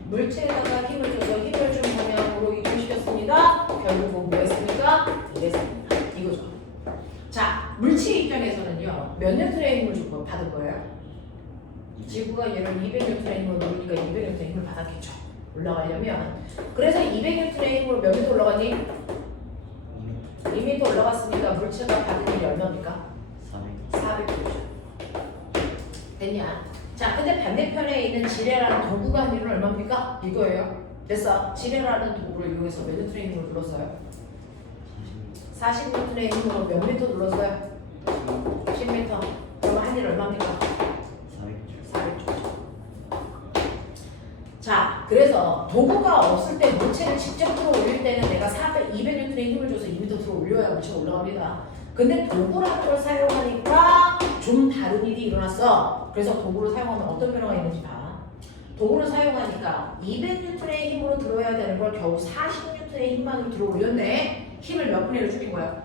물체에다가 힘을 줘서 힘을 준 방향으로 이동시켰습니다. 결국은 뭐였습니까? 이랬습니다. 이거죠. 자, 물체 입장에서는요. 몇 뉴턴의 힘을 받을 거예요? 지구가 얘를 200N의 힘으로 누르니까 200N의 힘을 받았겠죠. 올라가려면. 그래서 200N의 힘으로 몇 미터 올라갔니? 2m 올라갔으니까 물체가 받은 힘이 얼마입니까? 400kg. 됐냐? 자, 근데 반대편에 있는 지뢰라는 도구가 한 힘은 얼마입니까? 이거예요. 됐어. 지뢰라는 도구를 이용해서 몇 뉴턴의 힘을 눌렀어요? 40N의 힘으로 몇 미터 눌렀어요? 10m. 그러면 한 일 얼마입니까? 400kg. 자, 그래서 도구가 없을 때 물체를 직접 들어 올릴 때는 내가 200N의 힘을 줘서 2m 들어 올려야 물체가 올라갑니다. 근데 도구라는 걸 사용하니까 좀 다른 일이 일어났어. 그래서 도구를 사용하면 어떤 변화가 있는지 봐. 도구를 사용하니까 200N의 힘으로 들어야 되는 걸 겨우 40N의 힘만으로 들어 올렸네. 힘을 몇 분의 1로 줄인 거야?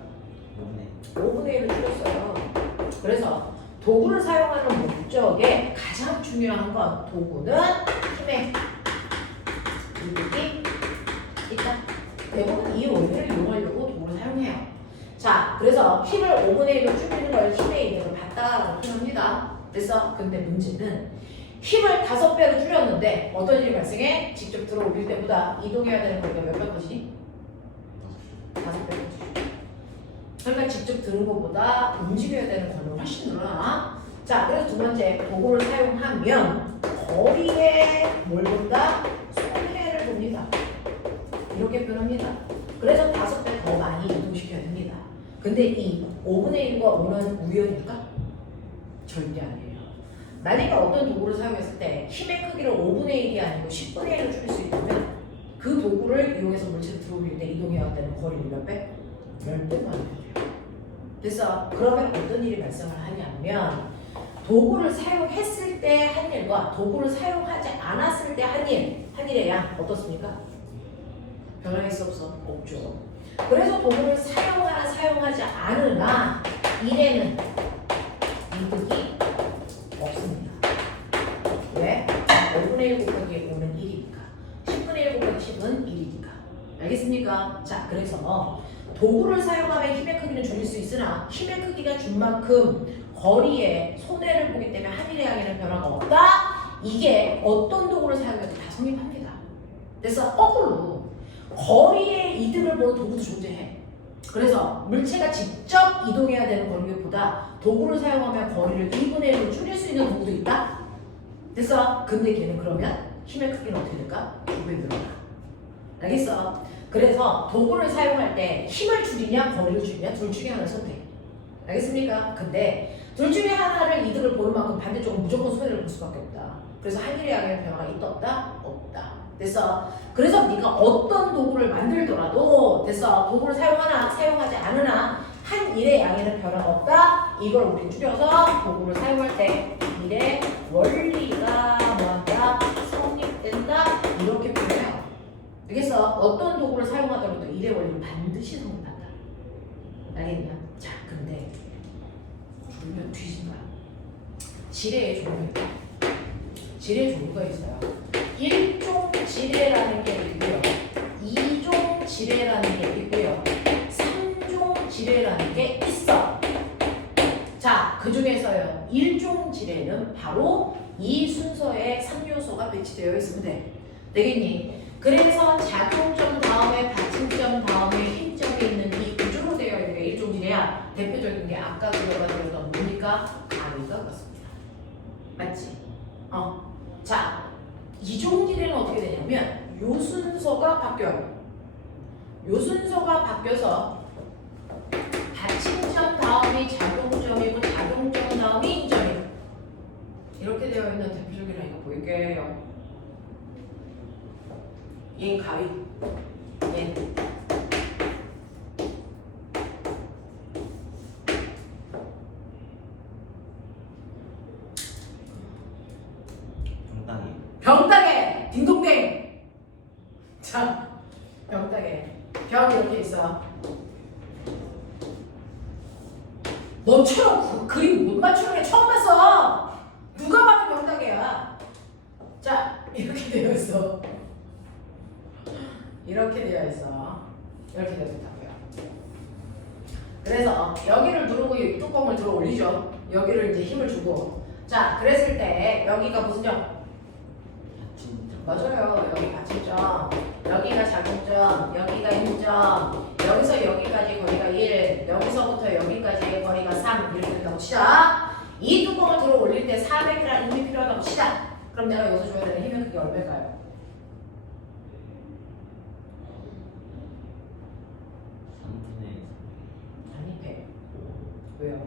5분의 1을 줄였어요. 그래서 도구를 사용하는 목적에 가장 중요한 건 도구는 힘의 이득이 있다. 대부분 이 원리를 이용하려고 도구를 사용해요. 자, 그래서 힘을 5분의 1로 줄이는 걸 힘의 이득을 받다라고 표현합니다. 그래서 근데 문제는 힘을 5배로 줄였는데 어떤 일이 발생해? 직접 들어 올릴 때보다 이동해야 되는 거니까 몇 배 커지니? 5배 커지죠. 그러니까 직접 드는 것보다 움직여야 되는 거는 훨씬 늘어나. 자, 그래서 두 번째, 도구를 사용하면 거리에 뭘 본다? 손해를 봅니다. 이렇게 표현합니다. 그래서 5배 더 많이 이동시켜야 됩니다. 근데 이 5분의 1과 5는 우연일까? 절대 아니에요. 만약에 어떤 도구를 사용했을 때 힘의 크기를 5분의 1이 아니고 10분의 1로 줄일 수 있다면 그 도구를 이용해서 물체를 들어올릴 때 이동해야 되는 거리는 몇 배? 10배 많이 돼요. 그래서 그러면 어떤 일이 발생을 하냐면 도구를 사용했을 때 한 일과 도구를 사용하지 않았을 때 한 일의 양 어떻습니까? 변화할 수 없죠. 그래서 도구를 사용하나 사용하지 않으나 일에는 이득이 없습니다. 왜? 5분의 1 곱하기 5는 1이니까 10분의 1 곱하기 10은 1이니까 알겠습니까? 자, 그래서 도구를 사용하면 힘의 크기는 줄일 수 있으나 힘의 크기가 준 만큼 거리에 손해를 보기 때문에 한 일의 양에는 변화가 없다? 이게 어떤 도구를 사용해도 다 성립합니다. 그래서 거꾸로 거리에 이득을 보는 도구도 존재해. 그래서 물체가 직접 이동해야 되는 거리보다 도구를 사용하면 거리를 2분의 1로 줄일 수 있는 도구도 있다? 됐어? 근데 걔는 그러면 힘의 크기는 어떻게 될까? 2배 늘어나. 알겠어? 그래서 도구를 사용할 때 힘을 줄이냐 거리를 줄이냐 둘 중에 하나를 선택. 알겠습니까? 근데 둘 중에 하나를 이득을 보는 만큼 반대쪽은 무조건 손해를 볼 수밖에 없다. 그래서 한 일의 양의 변화가 있다 없다? 없다. 됐어? 그래서 네가 어떤 도구를 만들더라도 됐어? 도구를 사용하나 사용하지 않으나 한 일의 양에는 변화가 없다. 이걸 우리 줄여서 도구를 사용할 때 일의 원리가 뭐한다? 성립된다. 이렇게 표현해요. 알겠어? 어떤 도구를 사용하더라도 일의 원리는 반드시 성립한다. 알겠냐? 자, 근데 줄면 뒤진 거야. 지뢰의 종류가 지뢰 종류가 있어요. 1종 지뢰라는 게 있고요. 2종 지뢰라는 게 있고요. 3종 지뢰라는 게 있어. 자, 그 중에서요. 1종 지뢰는 바로 이 순서에 3요소가 배치되어 있으면 돼. 되겠니? 그래서 작용점 다음에 받침점 다음에 힘점이 있는 이 구조로 되어 있는 게 1종 지뢰야. 대표적인 게 아까 그려가 되었던 뭡니까? 가위가 그렇습니다. 맞지? 자, 2종 지뢰는 어떻게 되냐면 요 순서가 바뀌어요. 요 순서가 바뀌어서 받침점 다음이 작용점이고 작용점 다음이 힘점이고 이렇게 되어 있는 대표적인 아이가 보일게요. 얘는 가위, 얘는 병따개, 딩동댕. 자, 병따개. 병 이렇게 있어. 너처럼 그림 못 맞추는 게 처음 봤어. 누가 봐도 병따개야. 자, 이렇게 되어 있어. 이렇게 되어 있어. 이렇게 되어 있다고요. 그래서 여기를 누르고 이 뚜껑을 들어 올리죠. 여기를 이제 힘을 주고. 자, 그랬을 때 여기가 무슨 점? 맞아요. 여기 받침점, 여기가 작용점, 여기가 힘점, 여기서 여기까지 거리가 1, 여기서부터 여기까지의 거리가 3 이렇게 된다고 치자. 이 뚜껑을 들어 올릴 때 400이라는 힘이 필요하다고 치자. 그럼 내가 여기서 줘야 되는 힘의 크기 얼마일까요? 3분의 아니 100. 왜요?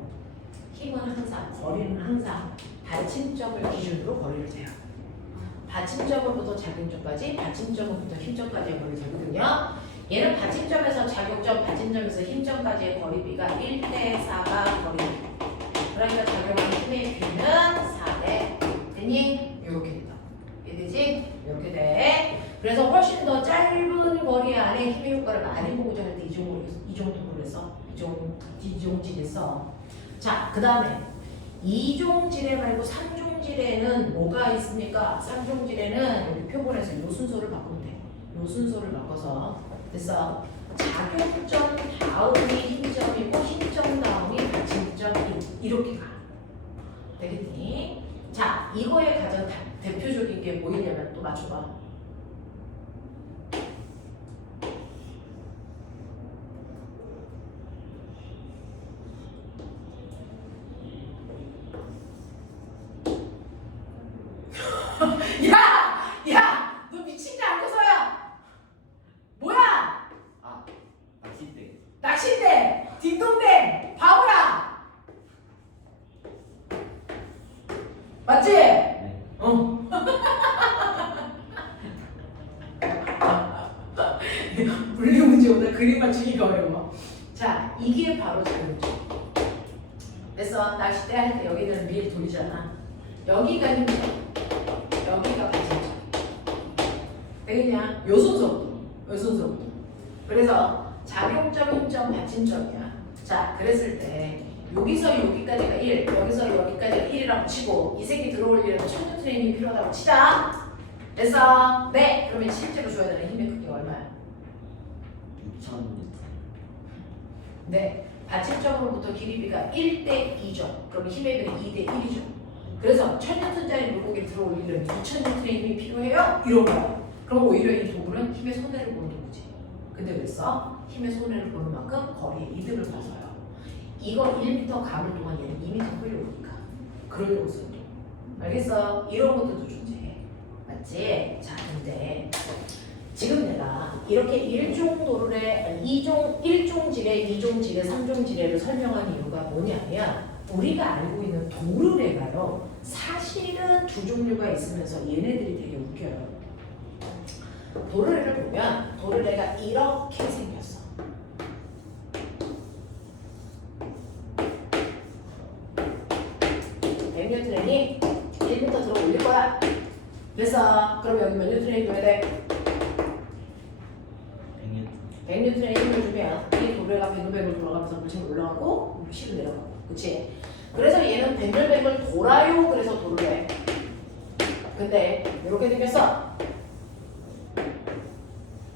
힘은 항상, 거리는 항상 받침점을 기준으로 거리를 재요. 받침점으로부터 작용점까지, 받침점으로부터 힘점까지의 거리를 재거든요. 얘는 받침점에서 작용점, 받침점에서 힘점까지의 거리비가 1대4가 거리비. 그러니까 작용하는 힘의 비는 4대. 됐니? 이렇게 된다. 이해되지? 이렇게 돼. 그래서 훨씬 더 짧은 거리 안에 힘의 효과를 많이 보고자 할 때 이 정도로 해서 이종지를 써. 자, 그 다음에 2종 지뢰 말고 3종 지뢰는 뭐가 있습니까? 3종 지뢰는 여기 표본에서 이 순서를 바꾸면 돼. 이 순서를 바꿔서 됐어. 작용점 다음이 힘점이고 힘점 다음이 받침점 이렇게 가. 되겠니? 자, 이거의 가장 대표적인 게 뭐냐면 또 맞춰봐. 야! 너 미친지 않고서야! 뭐야! 아 낚싯대. 낚싯대! 딩동댕! 바보야! 맞지? 네. 어. 물리 문제보다 그림 맞추기가 어려워. 자, 이게 바로 자유죠. 그래서 낚싯대 할 때 여기는 밀 돌리잖아. 여기가 힘이야. 여기가 받침점. 되겠냐? 요 순서부터. 그래서 작용점, 힘점, 받침점이야. 자, 그랬을 때 여기서 여기까지가 1, 여기서 여기까지가 1이라고 치고 이 새끼 들어올리려면 천연트의 힘이 필요하다고 치자. 됐어? 네. 그러면 실제로 줘야 되는 힘의 크기가 얼마야? 6,000N. 네. 받침점으로부터 길이비가 1대 2죠. 그러면 힘의 비는 2대 1이죠. 그래서 1000N짜리 물고기를 들어올리려면 2000N의 힘이 필요해요? 이런 거야. 그럼 오히려 이 도구는 힘의 손해를 보는 도구지. 근데 왜 써? 힘의 손해를 보는 만큼 거리의 이득을 봐서요. 이거 1m 감을 동안 얘는 2m 흘려오니까. 그러려고 써요. 알겠어? 이런 것들도 존재해. 맞지? 자, 근데 지금 내가 이렇게 1종 도르래, 1종 지뢰, 2종 지뢰, 3종 지뢰를 설명한 이유가 뭐냐면 우리가 알고 있는 도르래가요 사실은 두 종류가 있으면서 얘네들이 되게 웃겨요. 도르래를 보면 도르래가 이렇게 생겼어. 백뉴턴이 1m 들어 올릴 거야. 그래서 그럼 여기 몇 뉴턴이 줘야 돼? 100뉴턴의 힘을 주면 이 도르래가 뱅글뱅글 돌아가면서 물체가 올라가고 실을 내려가고. 그치? 그래서 얘는 뱅글뱅글 돌아요. 그래서 도르래. 근데 이렇게 생겼어.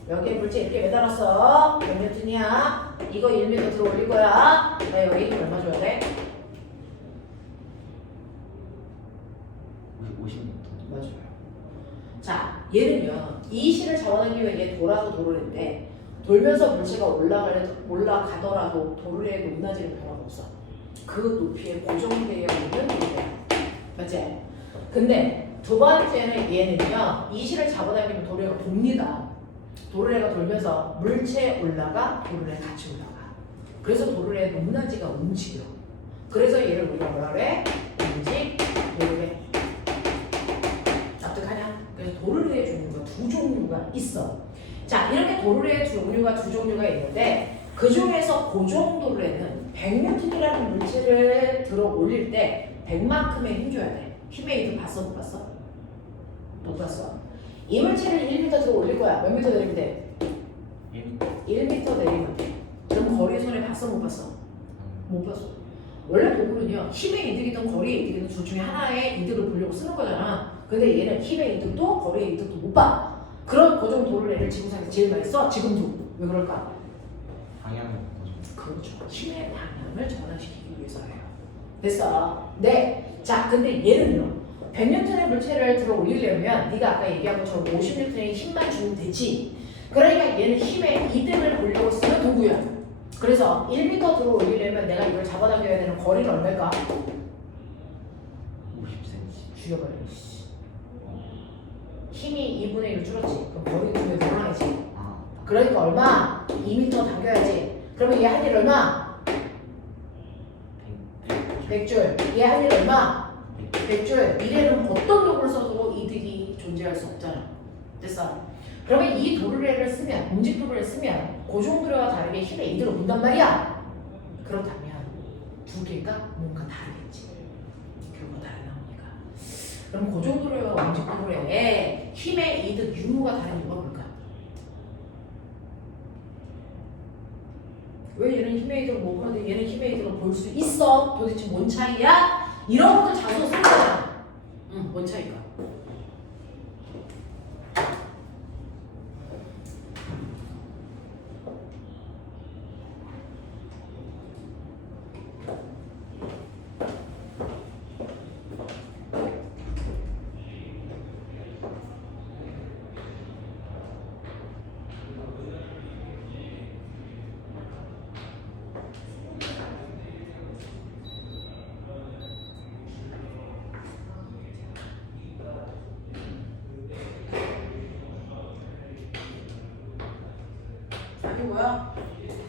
여기에 물체 이렇게 매달았어. 100뉴턴이야. 이거 1m 들어 올릴 거야. 나 여기 힘 얼마 줘야 돼? 50N. 맞아요. 자, 얘는요. 이 실을 잡아당기면 얘 돌아서 도르래인데 돌면서 물체가 올라가더라도 도르래의 높낮이는 변화가 없어. 그 높이에 고정되어 있는 도르래. 맞지? 근데 두 번째는 얘는요. 이 실을 잡아당기면 도르래가 돕니다. 도르래가 돌면서 물체 올라가, 도르래 같이 올라가. 그래서 도르래의 높낮이가 움직여. 그래서 얘를 우리가 뭐라 그래? 움직, 도르래. 납득하냐? 그래서 도르래의 종류가 두 종류가 있어. 자, 이렇게 도르래의 종류가 두 종류가 있는데 그 중에서 고정 도르래는 100뉴턴이라는 물체를 들어 올릴 때 100만큼의 힘 줘야 돼. 힘의 이득 봤어? 못 봤어? 못 봤어. 이 물체를 1m 들어 올릴 거야. 몇 미터 내리면 돼? 1m 내리면 돼. 그럼 거리의 손해 봤어? 못 봤어? 못 봤어. 원래 도구는요. 힘의 이득이든 거리의 이득이든 둘 중에 하나의 이득을 보려고 쓰는 거잖아. 근데 얘는 힘의 이득도 거리의 이득도 못 봐. 그런 고정 도르래를 지구상에서 제일 많이 써. 지금도. 왜 그럴까? 방향을 바꿔줘. 그렇죠. 힘의 방향을 전환시키기 위해서예요. 됐어? 네. 자, 근데 얘는요. 100뉴턴의 물체를 들어 올리려면 네가 아까 얘기한 것처럼 50뉴턴의 힘만 주면 되지. 그러니까 얘는 힘의 이득을 보려고 쓰는 도구야. 그래서 1m 들어 올리려면 내가 이걸 잡아당겨야 되는 거리는 얼마일까? 50cm. 죽여버려. 힘이 2분의 1로 줄었지. 그럼 거리는 2분의 1 올라가지. 그러니까 얼마? 2m 당겨야지. 그러면 얘 할 일 얼마? 100줄. 얘 할 일 얼마? 100줄. 미래는 어떤 도구를 써도 이득이 존재할 수 없잖아. 됐어? 그러면 이 도르래를 쓰면, 움직 도르래를 쓰면 고정 도르래와 다르게 힘의 이득을 본단 말이야. 그렇다면 두 개가 뭔가 다르겠지. 결과가 다르게 나오니까. 그럼 고정 도르래와 움직 도르래의 힘의 이득 유무가 다른 이유가 뭘까? 왜 얘는 힘의 이득을 못 보는데 얘는 힘의 이득을 볼 수 있어? 도대체 뭔 차이야? 이런 것들 자주 쓰는 거야. 뭔 차이가? 거야?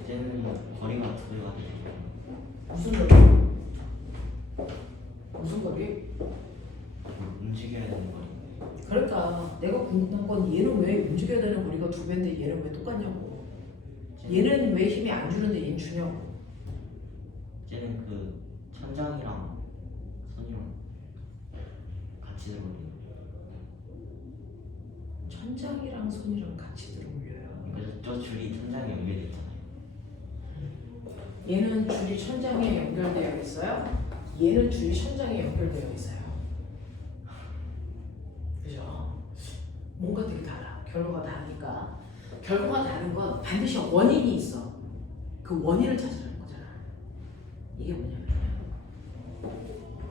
이제는 거리가 들어가게 되죠. 무슨 거리? 무슨 거리? 움직여야 되는 거리. 그러니까 내가 궁금한 건 얘는 왜 움직여야 되는 거리가 두 배인데 얘는 왜 똑같냐고. 얘는 왜 힘이 안 주는데 얘는 주냐고. 이제는 그 천장이랑 선이랑 같이 들어오는. 천장이랑 선이랑 같이 들어올려요. 그래서 저 줄이 천장에 연결돼 있잖아요. 얘는 줄이 천장에 연결되어 있어요. 얘는 줄이 천장에 연결되어 있어요. 그죠? 뭔가 되게 달라. 결과가 다르니까. 결과가 다른 건 반드시 원인이 있어. 그 원인을 찾으라는 거잖아. 이게 뭐냐면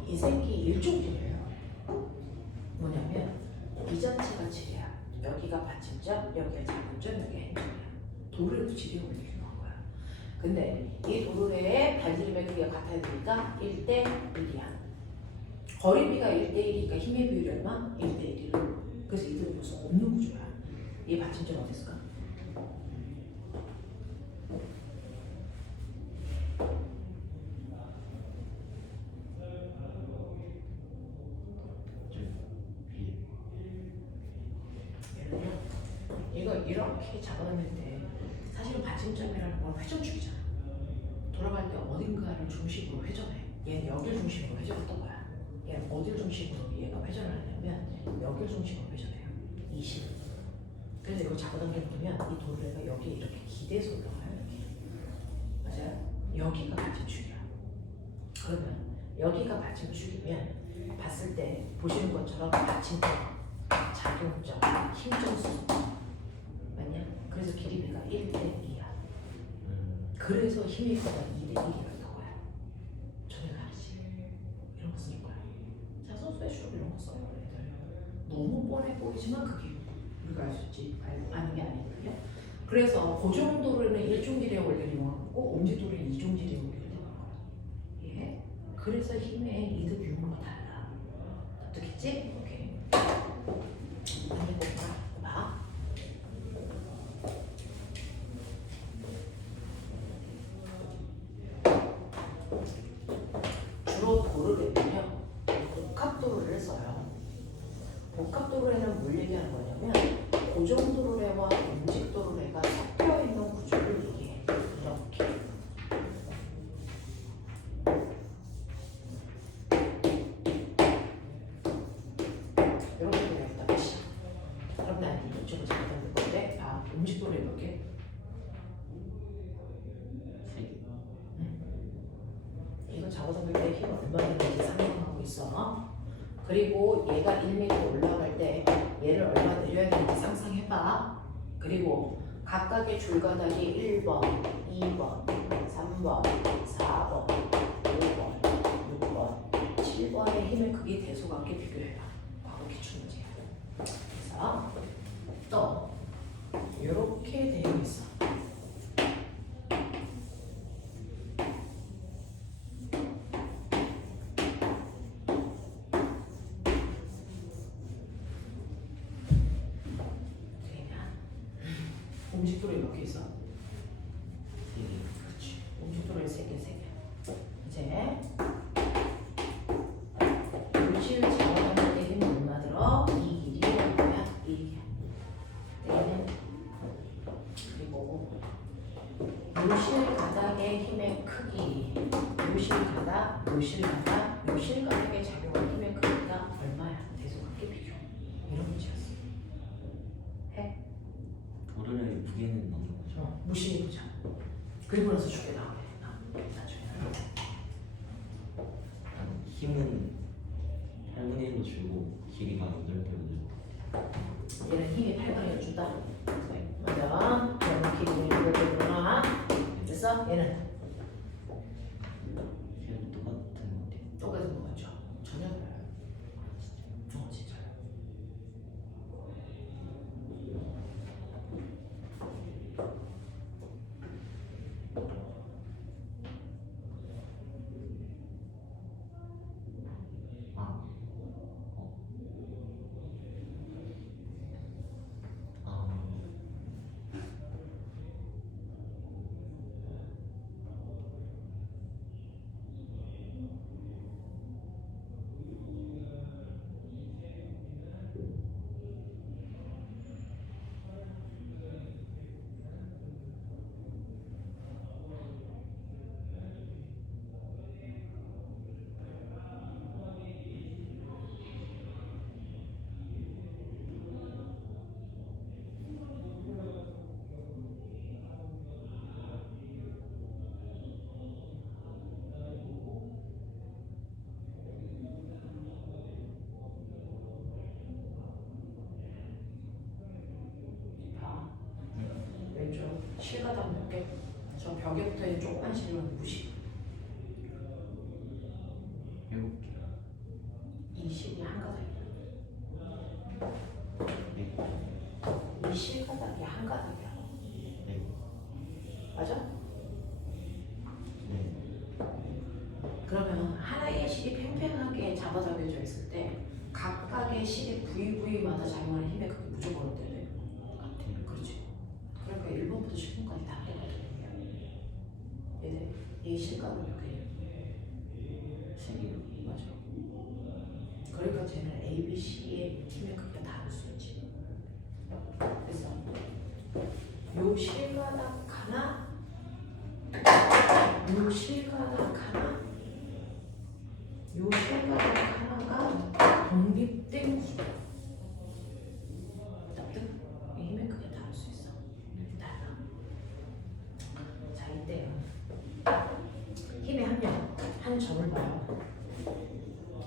이 새끼 일종질이에요. 뭐냐면 이 자체가 질이야. 여기가 받침점, 여기가 잡음점, 여기가 행점이야. 도르래도 질이 올리는 거야. 근데 이 도르래의 반지름의 크기가 같아야 되니까 1대 1이야. 거리비가 1대 1이니까 힘의 비율이 얼마? 1대 1이로. 그래서 이들은 무슨 없는 구조야. 이 받침점 어땠을까? 이거 이렇게 잡아놨는데 사실은 받침점이라는 건 회전축이잖아. 돌아갈 때 어딘가를 중심으로 회전해. 얘는 여길 중심으로 회전했던 거야. 얘는 어딜 중심으로 얘가 회전을 하냐면 여길 중심으로 회전해요. 20. 그래서 이거 잡아당겨보면 이 도르래가 여기에 이렇게 기대서 올라가요. 이렇게. 맞아요? 여기가 받침축이야. 그러면 여기가 받침축이면 봤을 때 보시는 것처럼 받침점, 작용점, 힘점수 맞냐? 그래서 길이비가 1대 2야. 그래서 힘의 비가 2대 1이었던 거야. 전혀 다르지. 이런 거 쓸 거야. 자, 소수의 수업 이런 거 써요. 애들. 너무 뻔해 보이지만 그게 우리가 알 수 있지. 아는 게 아니거든요. 그래서 고정도로는 1종질의 원리를 이용하고 엄지도로는 2종질의 원리를 이용하고 예. 그래서 힘의 이득 유무가 달라. 어떻겠지? 오케이. 반대쪽 봐. 주로 도르래는요 복합도르래를 써요. 복합도르래는 뭘 얘기하는 거냐면 고정도르래와 움직도르래가 섞여 있는 구조를 얘기해. 이렇게. 이렇게 되어 있다. 다시. 그럼 난 이쪽으로 잡아당길 건데 봐. 움직도르래 몇 개? 3개. 이거 잡아당길 때 힘 얼마 되는지 상상하고 있어. 그리고 얘가 1m 올라갈 때 얘를 얼마 내려야 되는지 상상해봐. 그리고 각각의 줄가닥이 1번, 2번, 3번, 4번, 5번, 6번, 7번의 힘의 크기 대소가 함께 비교해봐. 과거 기출 문제야. 그래서 또 이렇게 되어 있어. 움직도로에 몇 개 있어? 3개. 그렇지. 움직도로에 3개, 3개. 이제 물질 잡아당길 때 힘이 얼마 들어? 이 길이 얼마야? 이 얘는 그리고 요실 가닥의 힘의 크기, 요실 가닥, 요실 가닥, 요실 가닥에 작용한 힘의 크기가 얼마야? 대소관계 비교. 이런 문제였어. 해? 도르래의 무게는 넣는 거죠. 무시해보자. 그리고 나서 죽게 나오게 나중에. 힘은 8분의 1로 줄고 길이가 8배로 늘. 얘는 힘이 8분의 1 준다. 맞아. 그러면 기분이 8배 늘어나. 됐어? 얘는 걔도 똑같은 것 같아요. 똑같은 거 같죠? 전혀 달라요. 진짜요. 아. 아. 실가당 몇 개? 저 벽에 붙어있는 조그만 실은 무시. 7개. 이 실이 한 가닥이야. 네. 이 실가닥이 한 가닥이야. 네. 맞아? 네. 그러면 하나의 실이 팽팽하게 잡아당겨져 있을 때 각각의 실이 부위마다 작용하는 힘의 크기 무조건 어때야 돼? 같아요. 그렇지. 그러니까 1번부터 10번까지 다 똑같은 거야. 얘들 이 실가닥 몇 개냐? 3개. 맞아. 그러니까 쟤는 A, B, C의 힘의 크기가 다를 수 있지. 그래서 요 실가닥 하나, 요 실가닥 하나, 요 실가닥 하나가 독립된 구조야. 납득? 이 힘의 크기가 다를 수 있어. 달라. 자, 이때요. 힘의 합력 한 점을 봐요.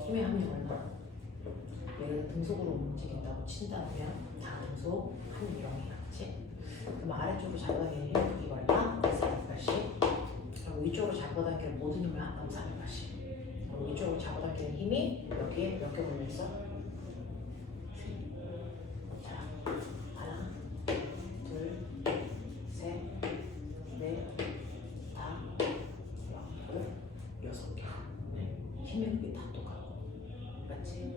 힘의 합력 얼마나? 얘를 등속으로 움직인다고 친다면 다 등속 한 0이야. 그치? 그럼 아래쪽으로 잡아당기는 힘의 크기가 얼마? 480. 그럼 위쪽으로 잡아당기는 모든 힘을 합하면 480. 그럼 위쪽으로 잡아당기는 힘이 여기에 몇 개 걸려있어? 자, 하나, 둘, 셋, 넷, 다, 여섯 개. 힘의 크기 다 똑같고, 맞지?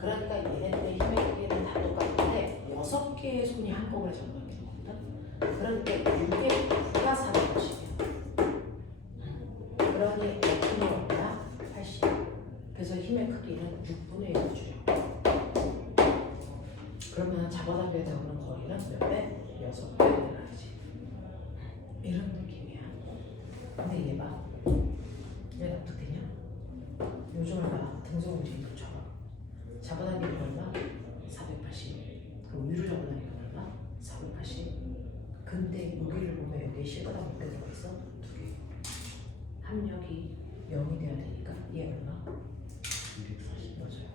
그러니까 얘네들의 힘의 크기는 다 똑같은데 6개의 손이 한꺼번에 잡아당기는 거거든. 그러니까 6의 9가 480이야. 그러니 힘이 얼마야? 80. 그래서 힘의 크기는 6분의 1을 줄여. 그러면 잡아당겨야 되는 거리는 몇 배? 6배 늘어나지. 이런 느낌이야. 근데 얘 봐. 얘 납득되냐? 요즘을 봐. 등속 움직임도 쳐봐. 잡아당기는 얼마? 480. 그럼 위로 잡아당기는 얼마? 480. 근데 여기를 보면 여기에 실가닥 몇 개 들어있어? 2개. 합력이 0이 돼야 되니까 얘 얼마? 240. 맞아요.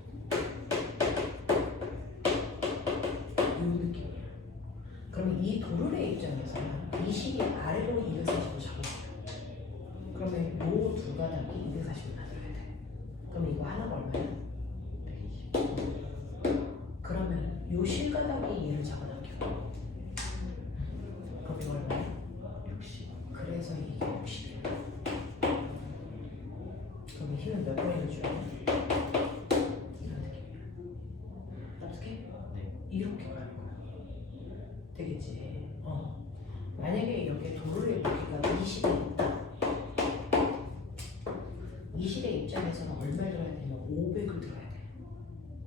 이 느낌이야. 그러면 이 도르의 입장에서는 이 실이 아래로 240을 잡아줘요. 그러면 요 두 가닥이 240을 만들어야 돼. 그럼 이거 하나가 얼마야? 120. 그러면 요 실가닥이 얘를 잡아당겨. 그럼 이거 얼마야? 60. 그래서 이게 60이야. 그럼 이 힘은 몇 번이나 줘야 돼? 이런 느낌이야. 납득해? 네. 이렇게 가는 거야. 되겠지? 만약에 여기에 도르의 무게가 20이 있다. 이 실의 입장에서는 얼마를 들어야 되냐면 500을 들어야 돼.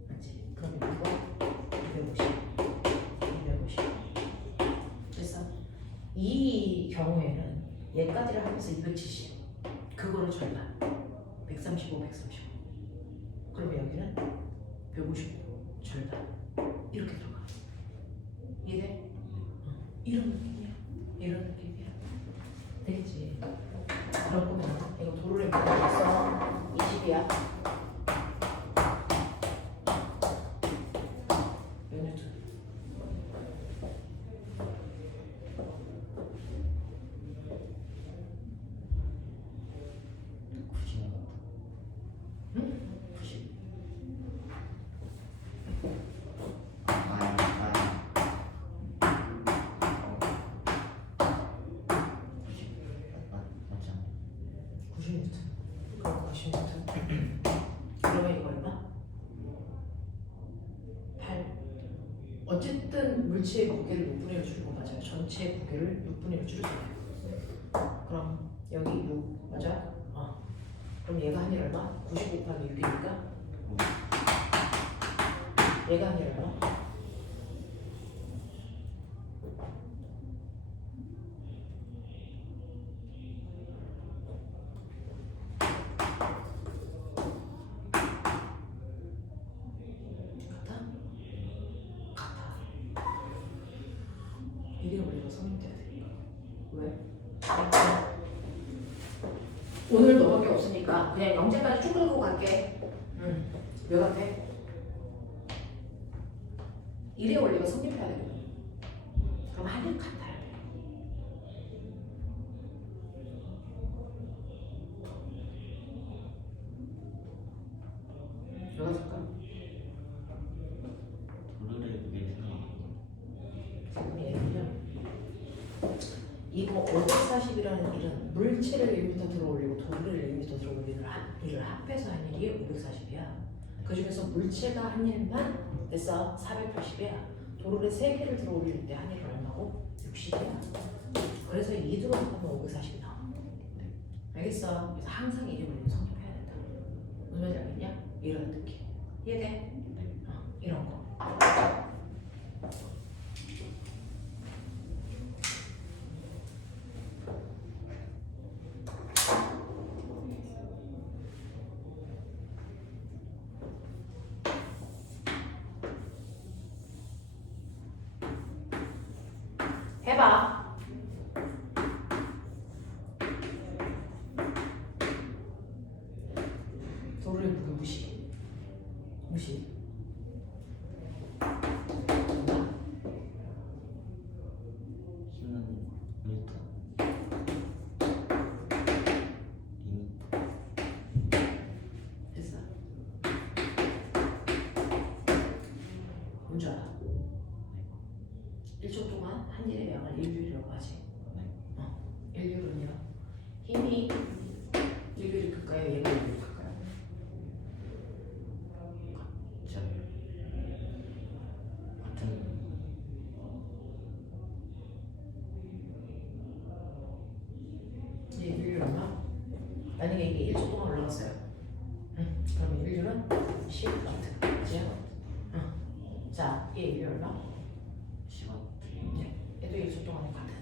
맞지? 그럼 이거 250, 250. 됐어? 이 경우에는 얘까지를 하면서 270. 그거를 절반. 135, 135. 그러면 여기는 155, 절반. 이렇게 들어가. 이해돼? 이런 느낌이야. 이런 느낌이야. 되겠지? 그럴 거면 이거 도로를 묶어서 20이야. 몇 뉴턴? 응? 90. 맞지 않아요? 90뉴턴. 그럼 90뉴턴. 그러면 이거 얼마? 8. 어쨌든 물체의 무게를 6분의 1 줄이고 맞아요. 전체의 무게를 6분의 1 줄여줘요. 그럼 여기 6 맞아? 그럼 얘가 한 일 얼마? 90 곱하기 6이니까 얘가 한 일 얼마? 같아. 이게 우리가 성립돼야 되니까. 왜? 오늘 너밖에 없으니까 그냥 영재까지 쭉 끌고 갈게. 왜 같아? 일의 원리가 성립해야 되거든. 그럼 하늘 같아야 돼. 540이라는 일은 물체를 1m 들어 올리고 도구를 1m 들어 올리는 일을 합해서 한 일이 540이야. 그 중에서 물체가 한 일만 됐어 480이야. 도구를 3개를 들어 올릴 때 한 일은 얼마고? 60이야. 그래서 이 두 번 하면 540이 나와. 알겠어? 그래서 항상 일이 올리면 성립해야 된다. 무슨 말인지 알겠냐? 이런 느낌. 이해돼? 이런 거. 해봐. 도를 무시. 무시. 힘은 뉴턴. 리미터. 됐어. 뭔지 알아? 1초 동안 한 일의 양을 일률이라고 하지. 일률은요. 힘이 일률이 클까요? 얘가 일률이 클까요? 저 같은 얘 일률 얼마? 만약에 이게 1초 동안 올라갔어요. 그러면 일률은 10와트. 그치? 자, 얘 일률 얼마? 10와트. 네. 얘도 1초 동안에 같은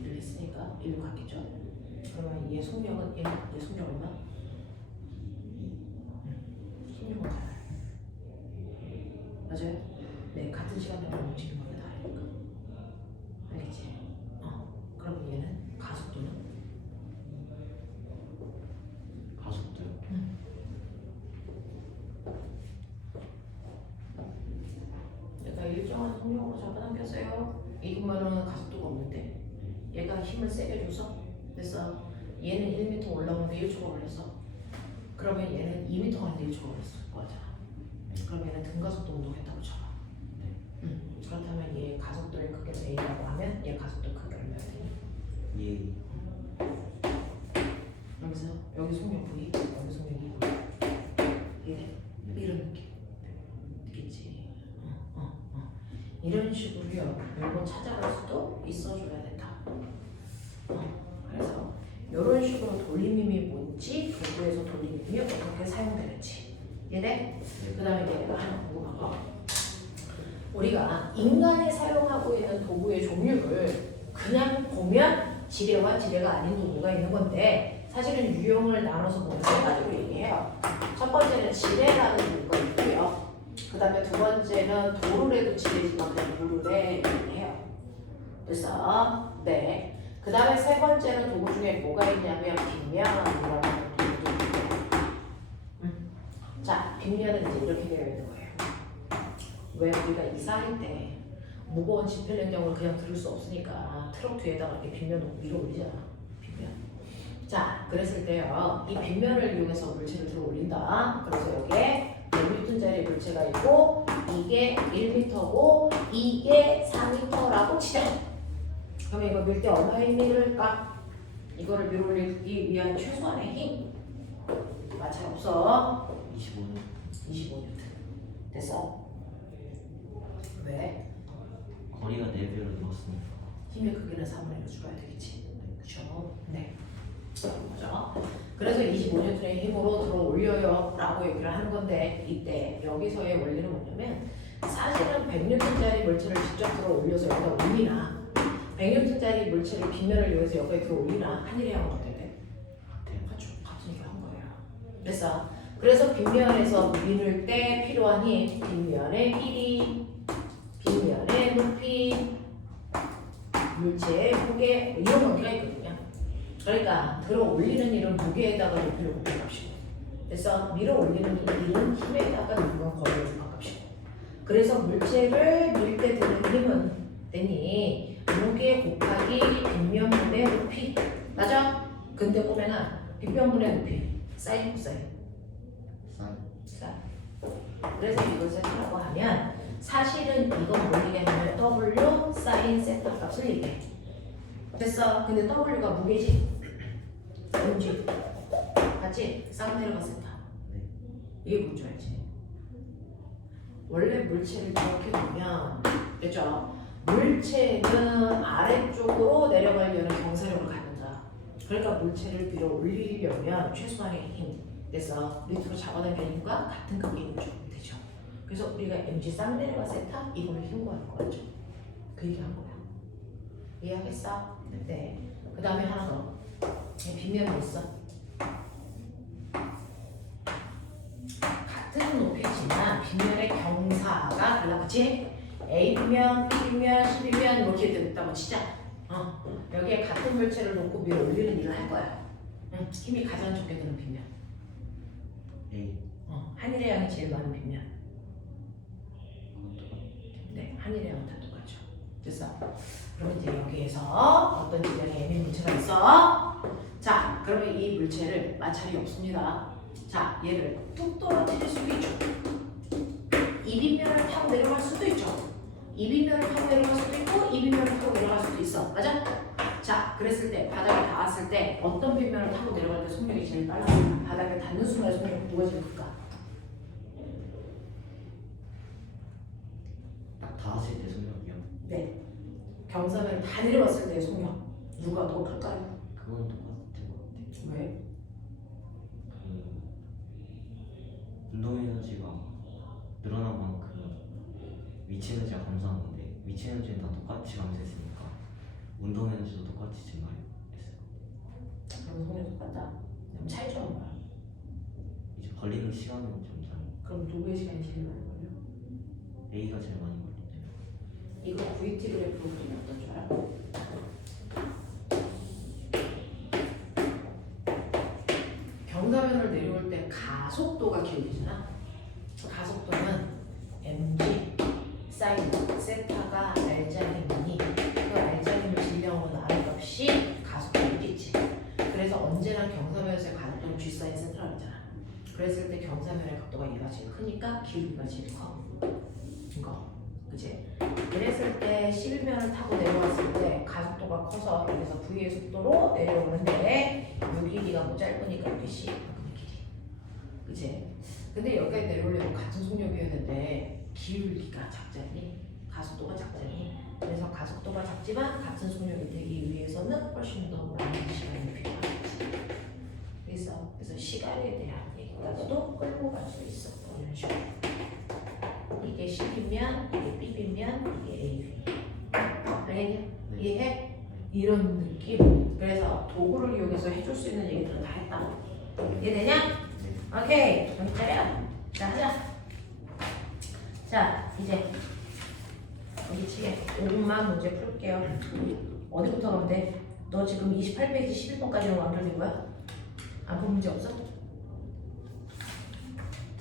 일을 했으니까 일률 같겠죠? 그러면 얘 속력은 얘 속력 얼마? 속력은 같아요. 맞아요? 네, 같은 시간 동안 움직이는 거는 다르니까. 알겠지? 그러면 얘는 가속도는? 가속도요. 얘가 일정한 속력으로 잡아당겼어요. 이것만은 가속도가 없는데 얘가 힘을 세게 줘서 됐어. 얘는 1m 올라오는데 1초가 걸렸어. 그러면 얘는 2m 가는데 1초가 걸렸을 거잖아. 그럼 얘는 등가속도 운동했다고 쳐봐. 그렇다면 얘 가속도의 크기를 A라고 하면 얘 가속도 크기 얼마야 되니? 예. 여기서 여기 속력 V, 여기 속력 2V. 이래? 이런 느낌. 느끼지? 이런 식으로요. 매번 찾아갈 수도 있어줘야 된다. 그래서 이런 식으로 돌림힘이 뭔지, 도구에서 돌림힘이 어떻게 사용되는지. 이해돼? 그 다음에 내가 하나 궁금한 거. 우리가 인간이 사용하고 있는 도구의 종류를 그냥 보면 지뢰와 지뢰가 아닌 도구가 있는 건데 사실은 유형을 나눠서 보면 세 가지로 얘기해요. 첫 번째는 지뢰라는 도구가 있고요. 그 다음에 두 번째는 돌을 해도 지뢰지만 그냥 물을 얘기해요. 그래서 네. 그 다음에 세 번째는 도구 중에 뭐가 있냐면 빗면이라고 하는 도구도 있고요. 자, 빗면은 이제 이렇게 되어 있는 거예요. 왜 우리가 이사할 때 무거운 지필연장을 그냥 들을 수 없으니까 트럭 뒤에다가 이렇게 빗면 놓고 밀어 올리잖아. 빗면. 자, 그랬을 때요. 이 빗면을 이용해서 물체를 들어 올린다. 그래서 여기에 100N짜리 물체가 있고 이게 1m고 이게 4m라고 치자. 그러면 이거 밀 때 얼마의 힘이 들까? 이거를 밀어 올리기 위한 최소한의 힘. 마찰 없어. 25는 25N. 됐어? 왜? 거리가 4배로 늘었으니까. 힘의 크기는 4분의 1로 줄여야 되겠지. 그쵸? 네. 맞아. 그래서 25N의 힘으로 들어 올려요 라고 얘기를 하는 건데 이때 여기서의 원리는 뭐냐면 사실은 100N짜리 물체를 직접 들어 올려서 여기다 올리나 100N짜리 물체를 빗면을 이용해서 여기에 들어 올리나 한일의 양은 어떨 때? 같으니까 한 거예요. 그래서 빗면에서 밀을 때 필요한 힘 빗면의 길이 빗면의 높이 물체의 무게 이런 관계가 있거든요. 그러니까 들어 올리는 일은 무게에다가 높이를 곱해값이고 그래서 밀어 올리는 일은 힘에다가 높이와 거리를 곱해값이고 그래서 물체를 밀 때 드는 힘은 되니 무게 곱하기 빗면분의 높이 맞아? 근데 보면은 빗면분의 높이 사인 코사인 쌀. 그래서 이것을 하라고 하면 사실은 이건 뭘 얘기하냐면 W 사인 세타 값을 얘기해. 됐어. 근데 W가 무게지? MG. 맞지? 싹 내려갔을 때. 네. 이게 뭔지 알지? 원래 물체를 이렇게 보면 됐죠? 물체는 아래쪽으로 내려가려는 경사력을 갖는다. 그러니까 물체를 밀어 올리려면 최소한의 힘 됐어. 밑으로 잡아당기니까 같은 크기의 힘을 줘야 되죠. 그래서 우리가 MG 쌍내려가 세타 이걸 힘구하는 거죠. 그 얘기 한 거야. 이해하겠어? 네. 그 다음에 하나 더. 빗면이 있어. 같은 높이지만 빗면의 경사가 달라, 그치? A 빗면, B 빗면, C 빗면 이렇게 됐다고 치자. 여기에 같은 물체를 놓고 밀어 올리는 일을 할 거야. 힘이 가장 적게 드는 빗면. A. 한일의 양이 제일 많은 빗면. 그건 똑같아요. 네, 한일의 양은 다 똑같죠. 됐어? 그럼 이제 여기에서 어떤 지점에 애매한 물체가 있어? 자, 그러면 이 물체를 마찰이 없습니다. 자, 얘를 뚝 떨어뜨릴 수도 있죠. 이빗면을 타고 내려갈 수도 있죠. 이빗면을 타고 내려갈 수도 있고 이빗면을 타고 내려갈 수도 있어. 맞아? 자, 그랬을 때 바닥에 닿았을 때 어떤 빗면을 타고 내려갈 때 속력이 제일 빨라? 바닥에 닿는 순간 속력이 누가 제일 클까? 딱 닿았을 때 속력이요. 네. 경사면을 다 내려왔을 때의 속력 누가 더 클까요? 그건 똑같은 것 같아요. 왜? 그 운동 에너지가 늘어난 만큼 위치 에너지가 감소한 건데 위치 에너지는 다 똑같이 감소했으니까 운동 에너지도 똑같이 증가했어요. 그럼 속력 똑같다. 그럼 차이점은 뭐야? 이제 걸리는 시간은 좀 다른. 그럼 누구의 시간이 제일 많이 걸려? A가 제일 많이 걸린대요. 이거 VT 그래프로 그리면 어떤 줄 알아? 경사면을 내려올 때 가속도가 기울이잖아. 가속도는 mg 사인 세타가 알자힘이니 그 알자힘을 질량으로 나눈 값이 가속도이겠지. 그래서 언제나 경사면에서의 가속도는 g 사인 세타라고 했잖아. 그랬을 때 경사면의 각도가 얘가 제일 크니까 기울기가 제일 커. 이거 그치? 그랬을 때 11면을 타고 내려왔을 때 가속도가 커서 여기서 V의 속도로 내려오는데 이 길이가 뭐 짧으니까 여기 C 이만큼의 길이 그치? 근데 여기에 내려오려면 같은 속력이었는데 기울기가 작잖니? 가속도가 작잖니? 그래서 가속도가 작지만 같은 속력이 되기 위해서는 훨씬 더 많은 시간이 필요하겠지. 그래서 시간에 대한 얘기까지도 끌고 갈 수 있어. 이런 식으로. 이게 C비면, 이게 B비면, 이게 A비면. 알겠냐? 네. 이해해? 이런 느낌. 그래서 도구를 이용해서 해줄 수 있는 얘기들은 다 했다. 이해되냐? 네. 오케이. 정리해요. 자, 하자. 자, 이제 여기 치게 5분만 문제 풀게요. 어디부터 가면 돼? 너 지금 28페이지 11번까지는 완결된 거야? 안 푼 문제 없어?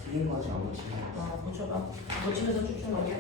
틀린 거 아직 안 고치면 고쳐봐. 고치면서 쭉쭉 넘겨.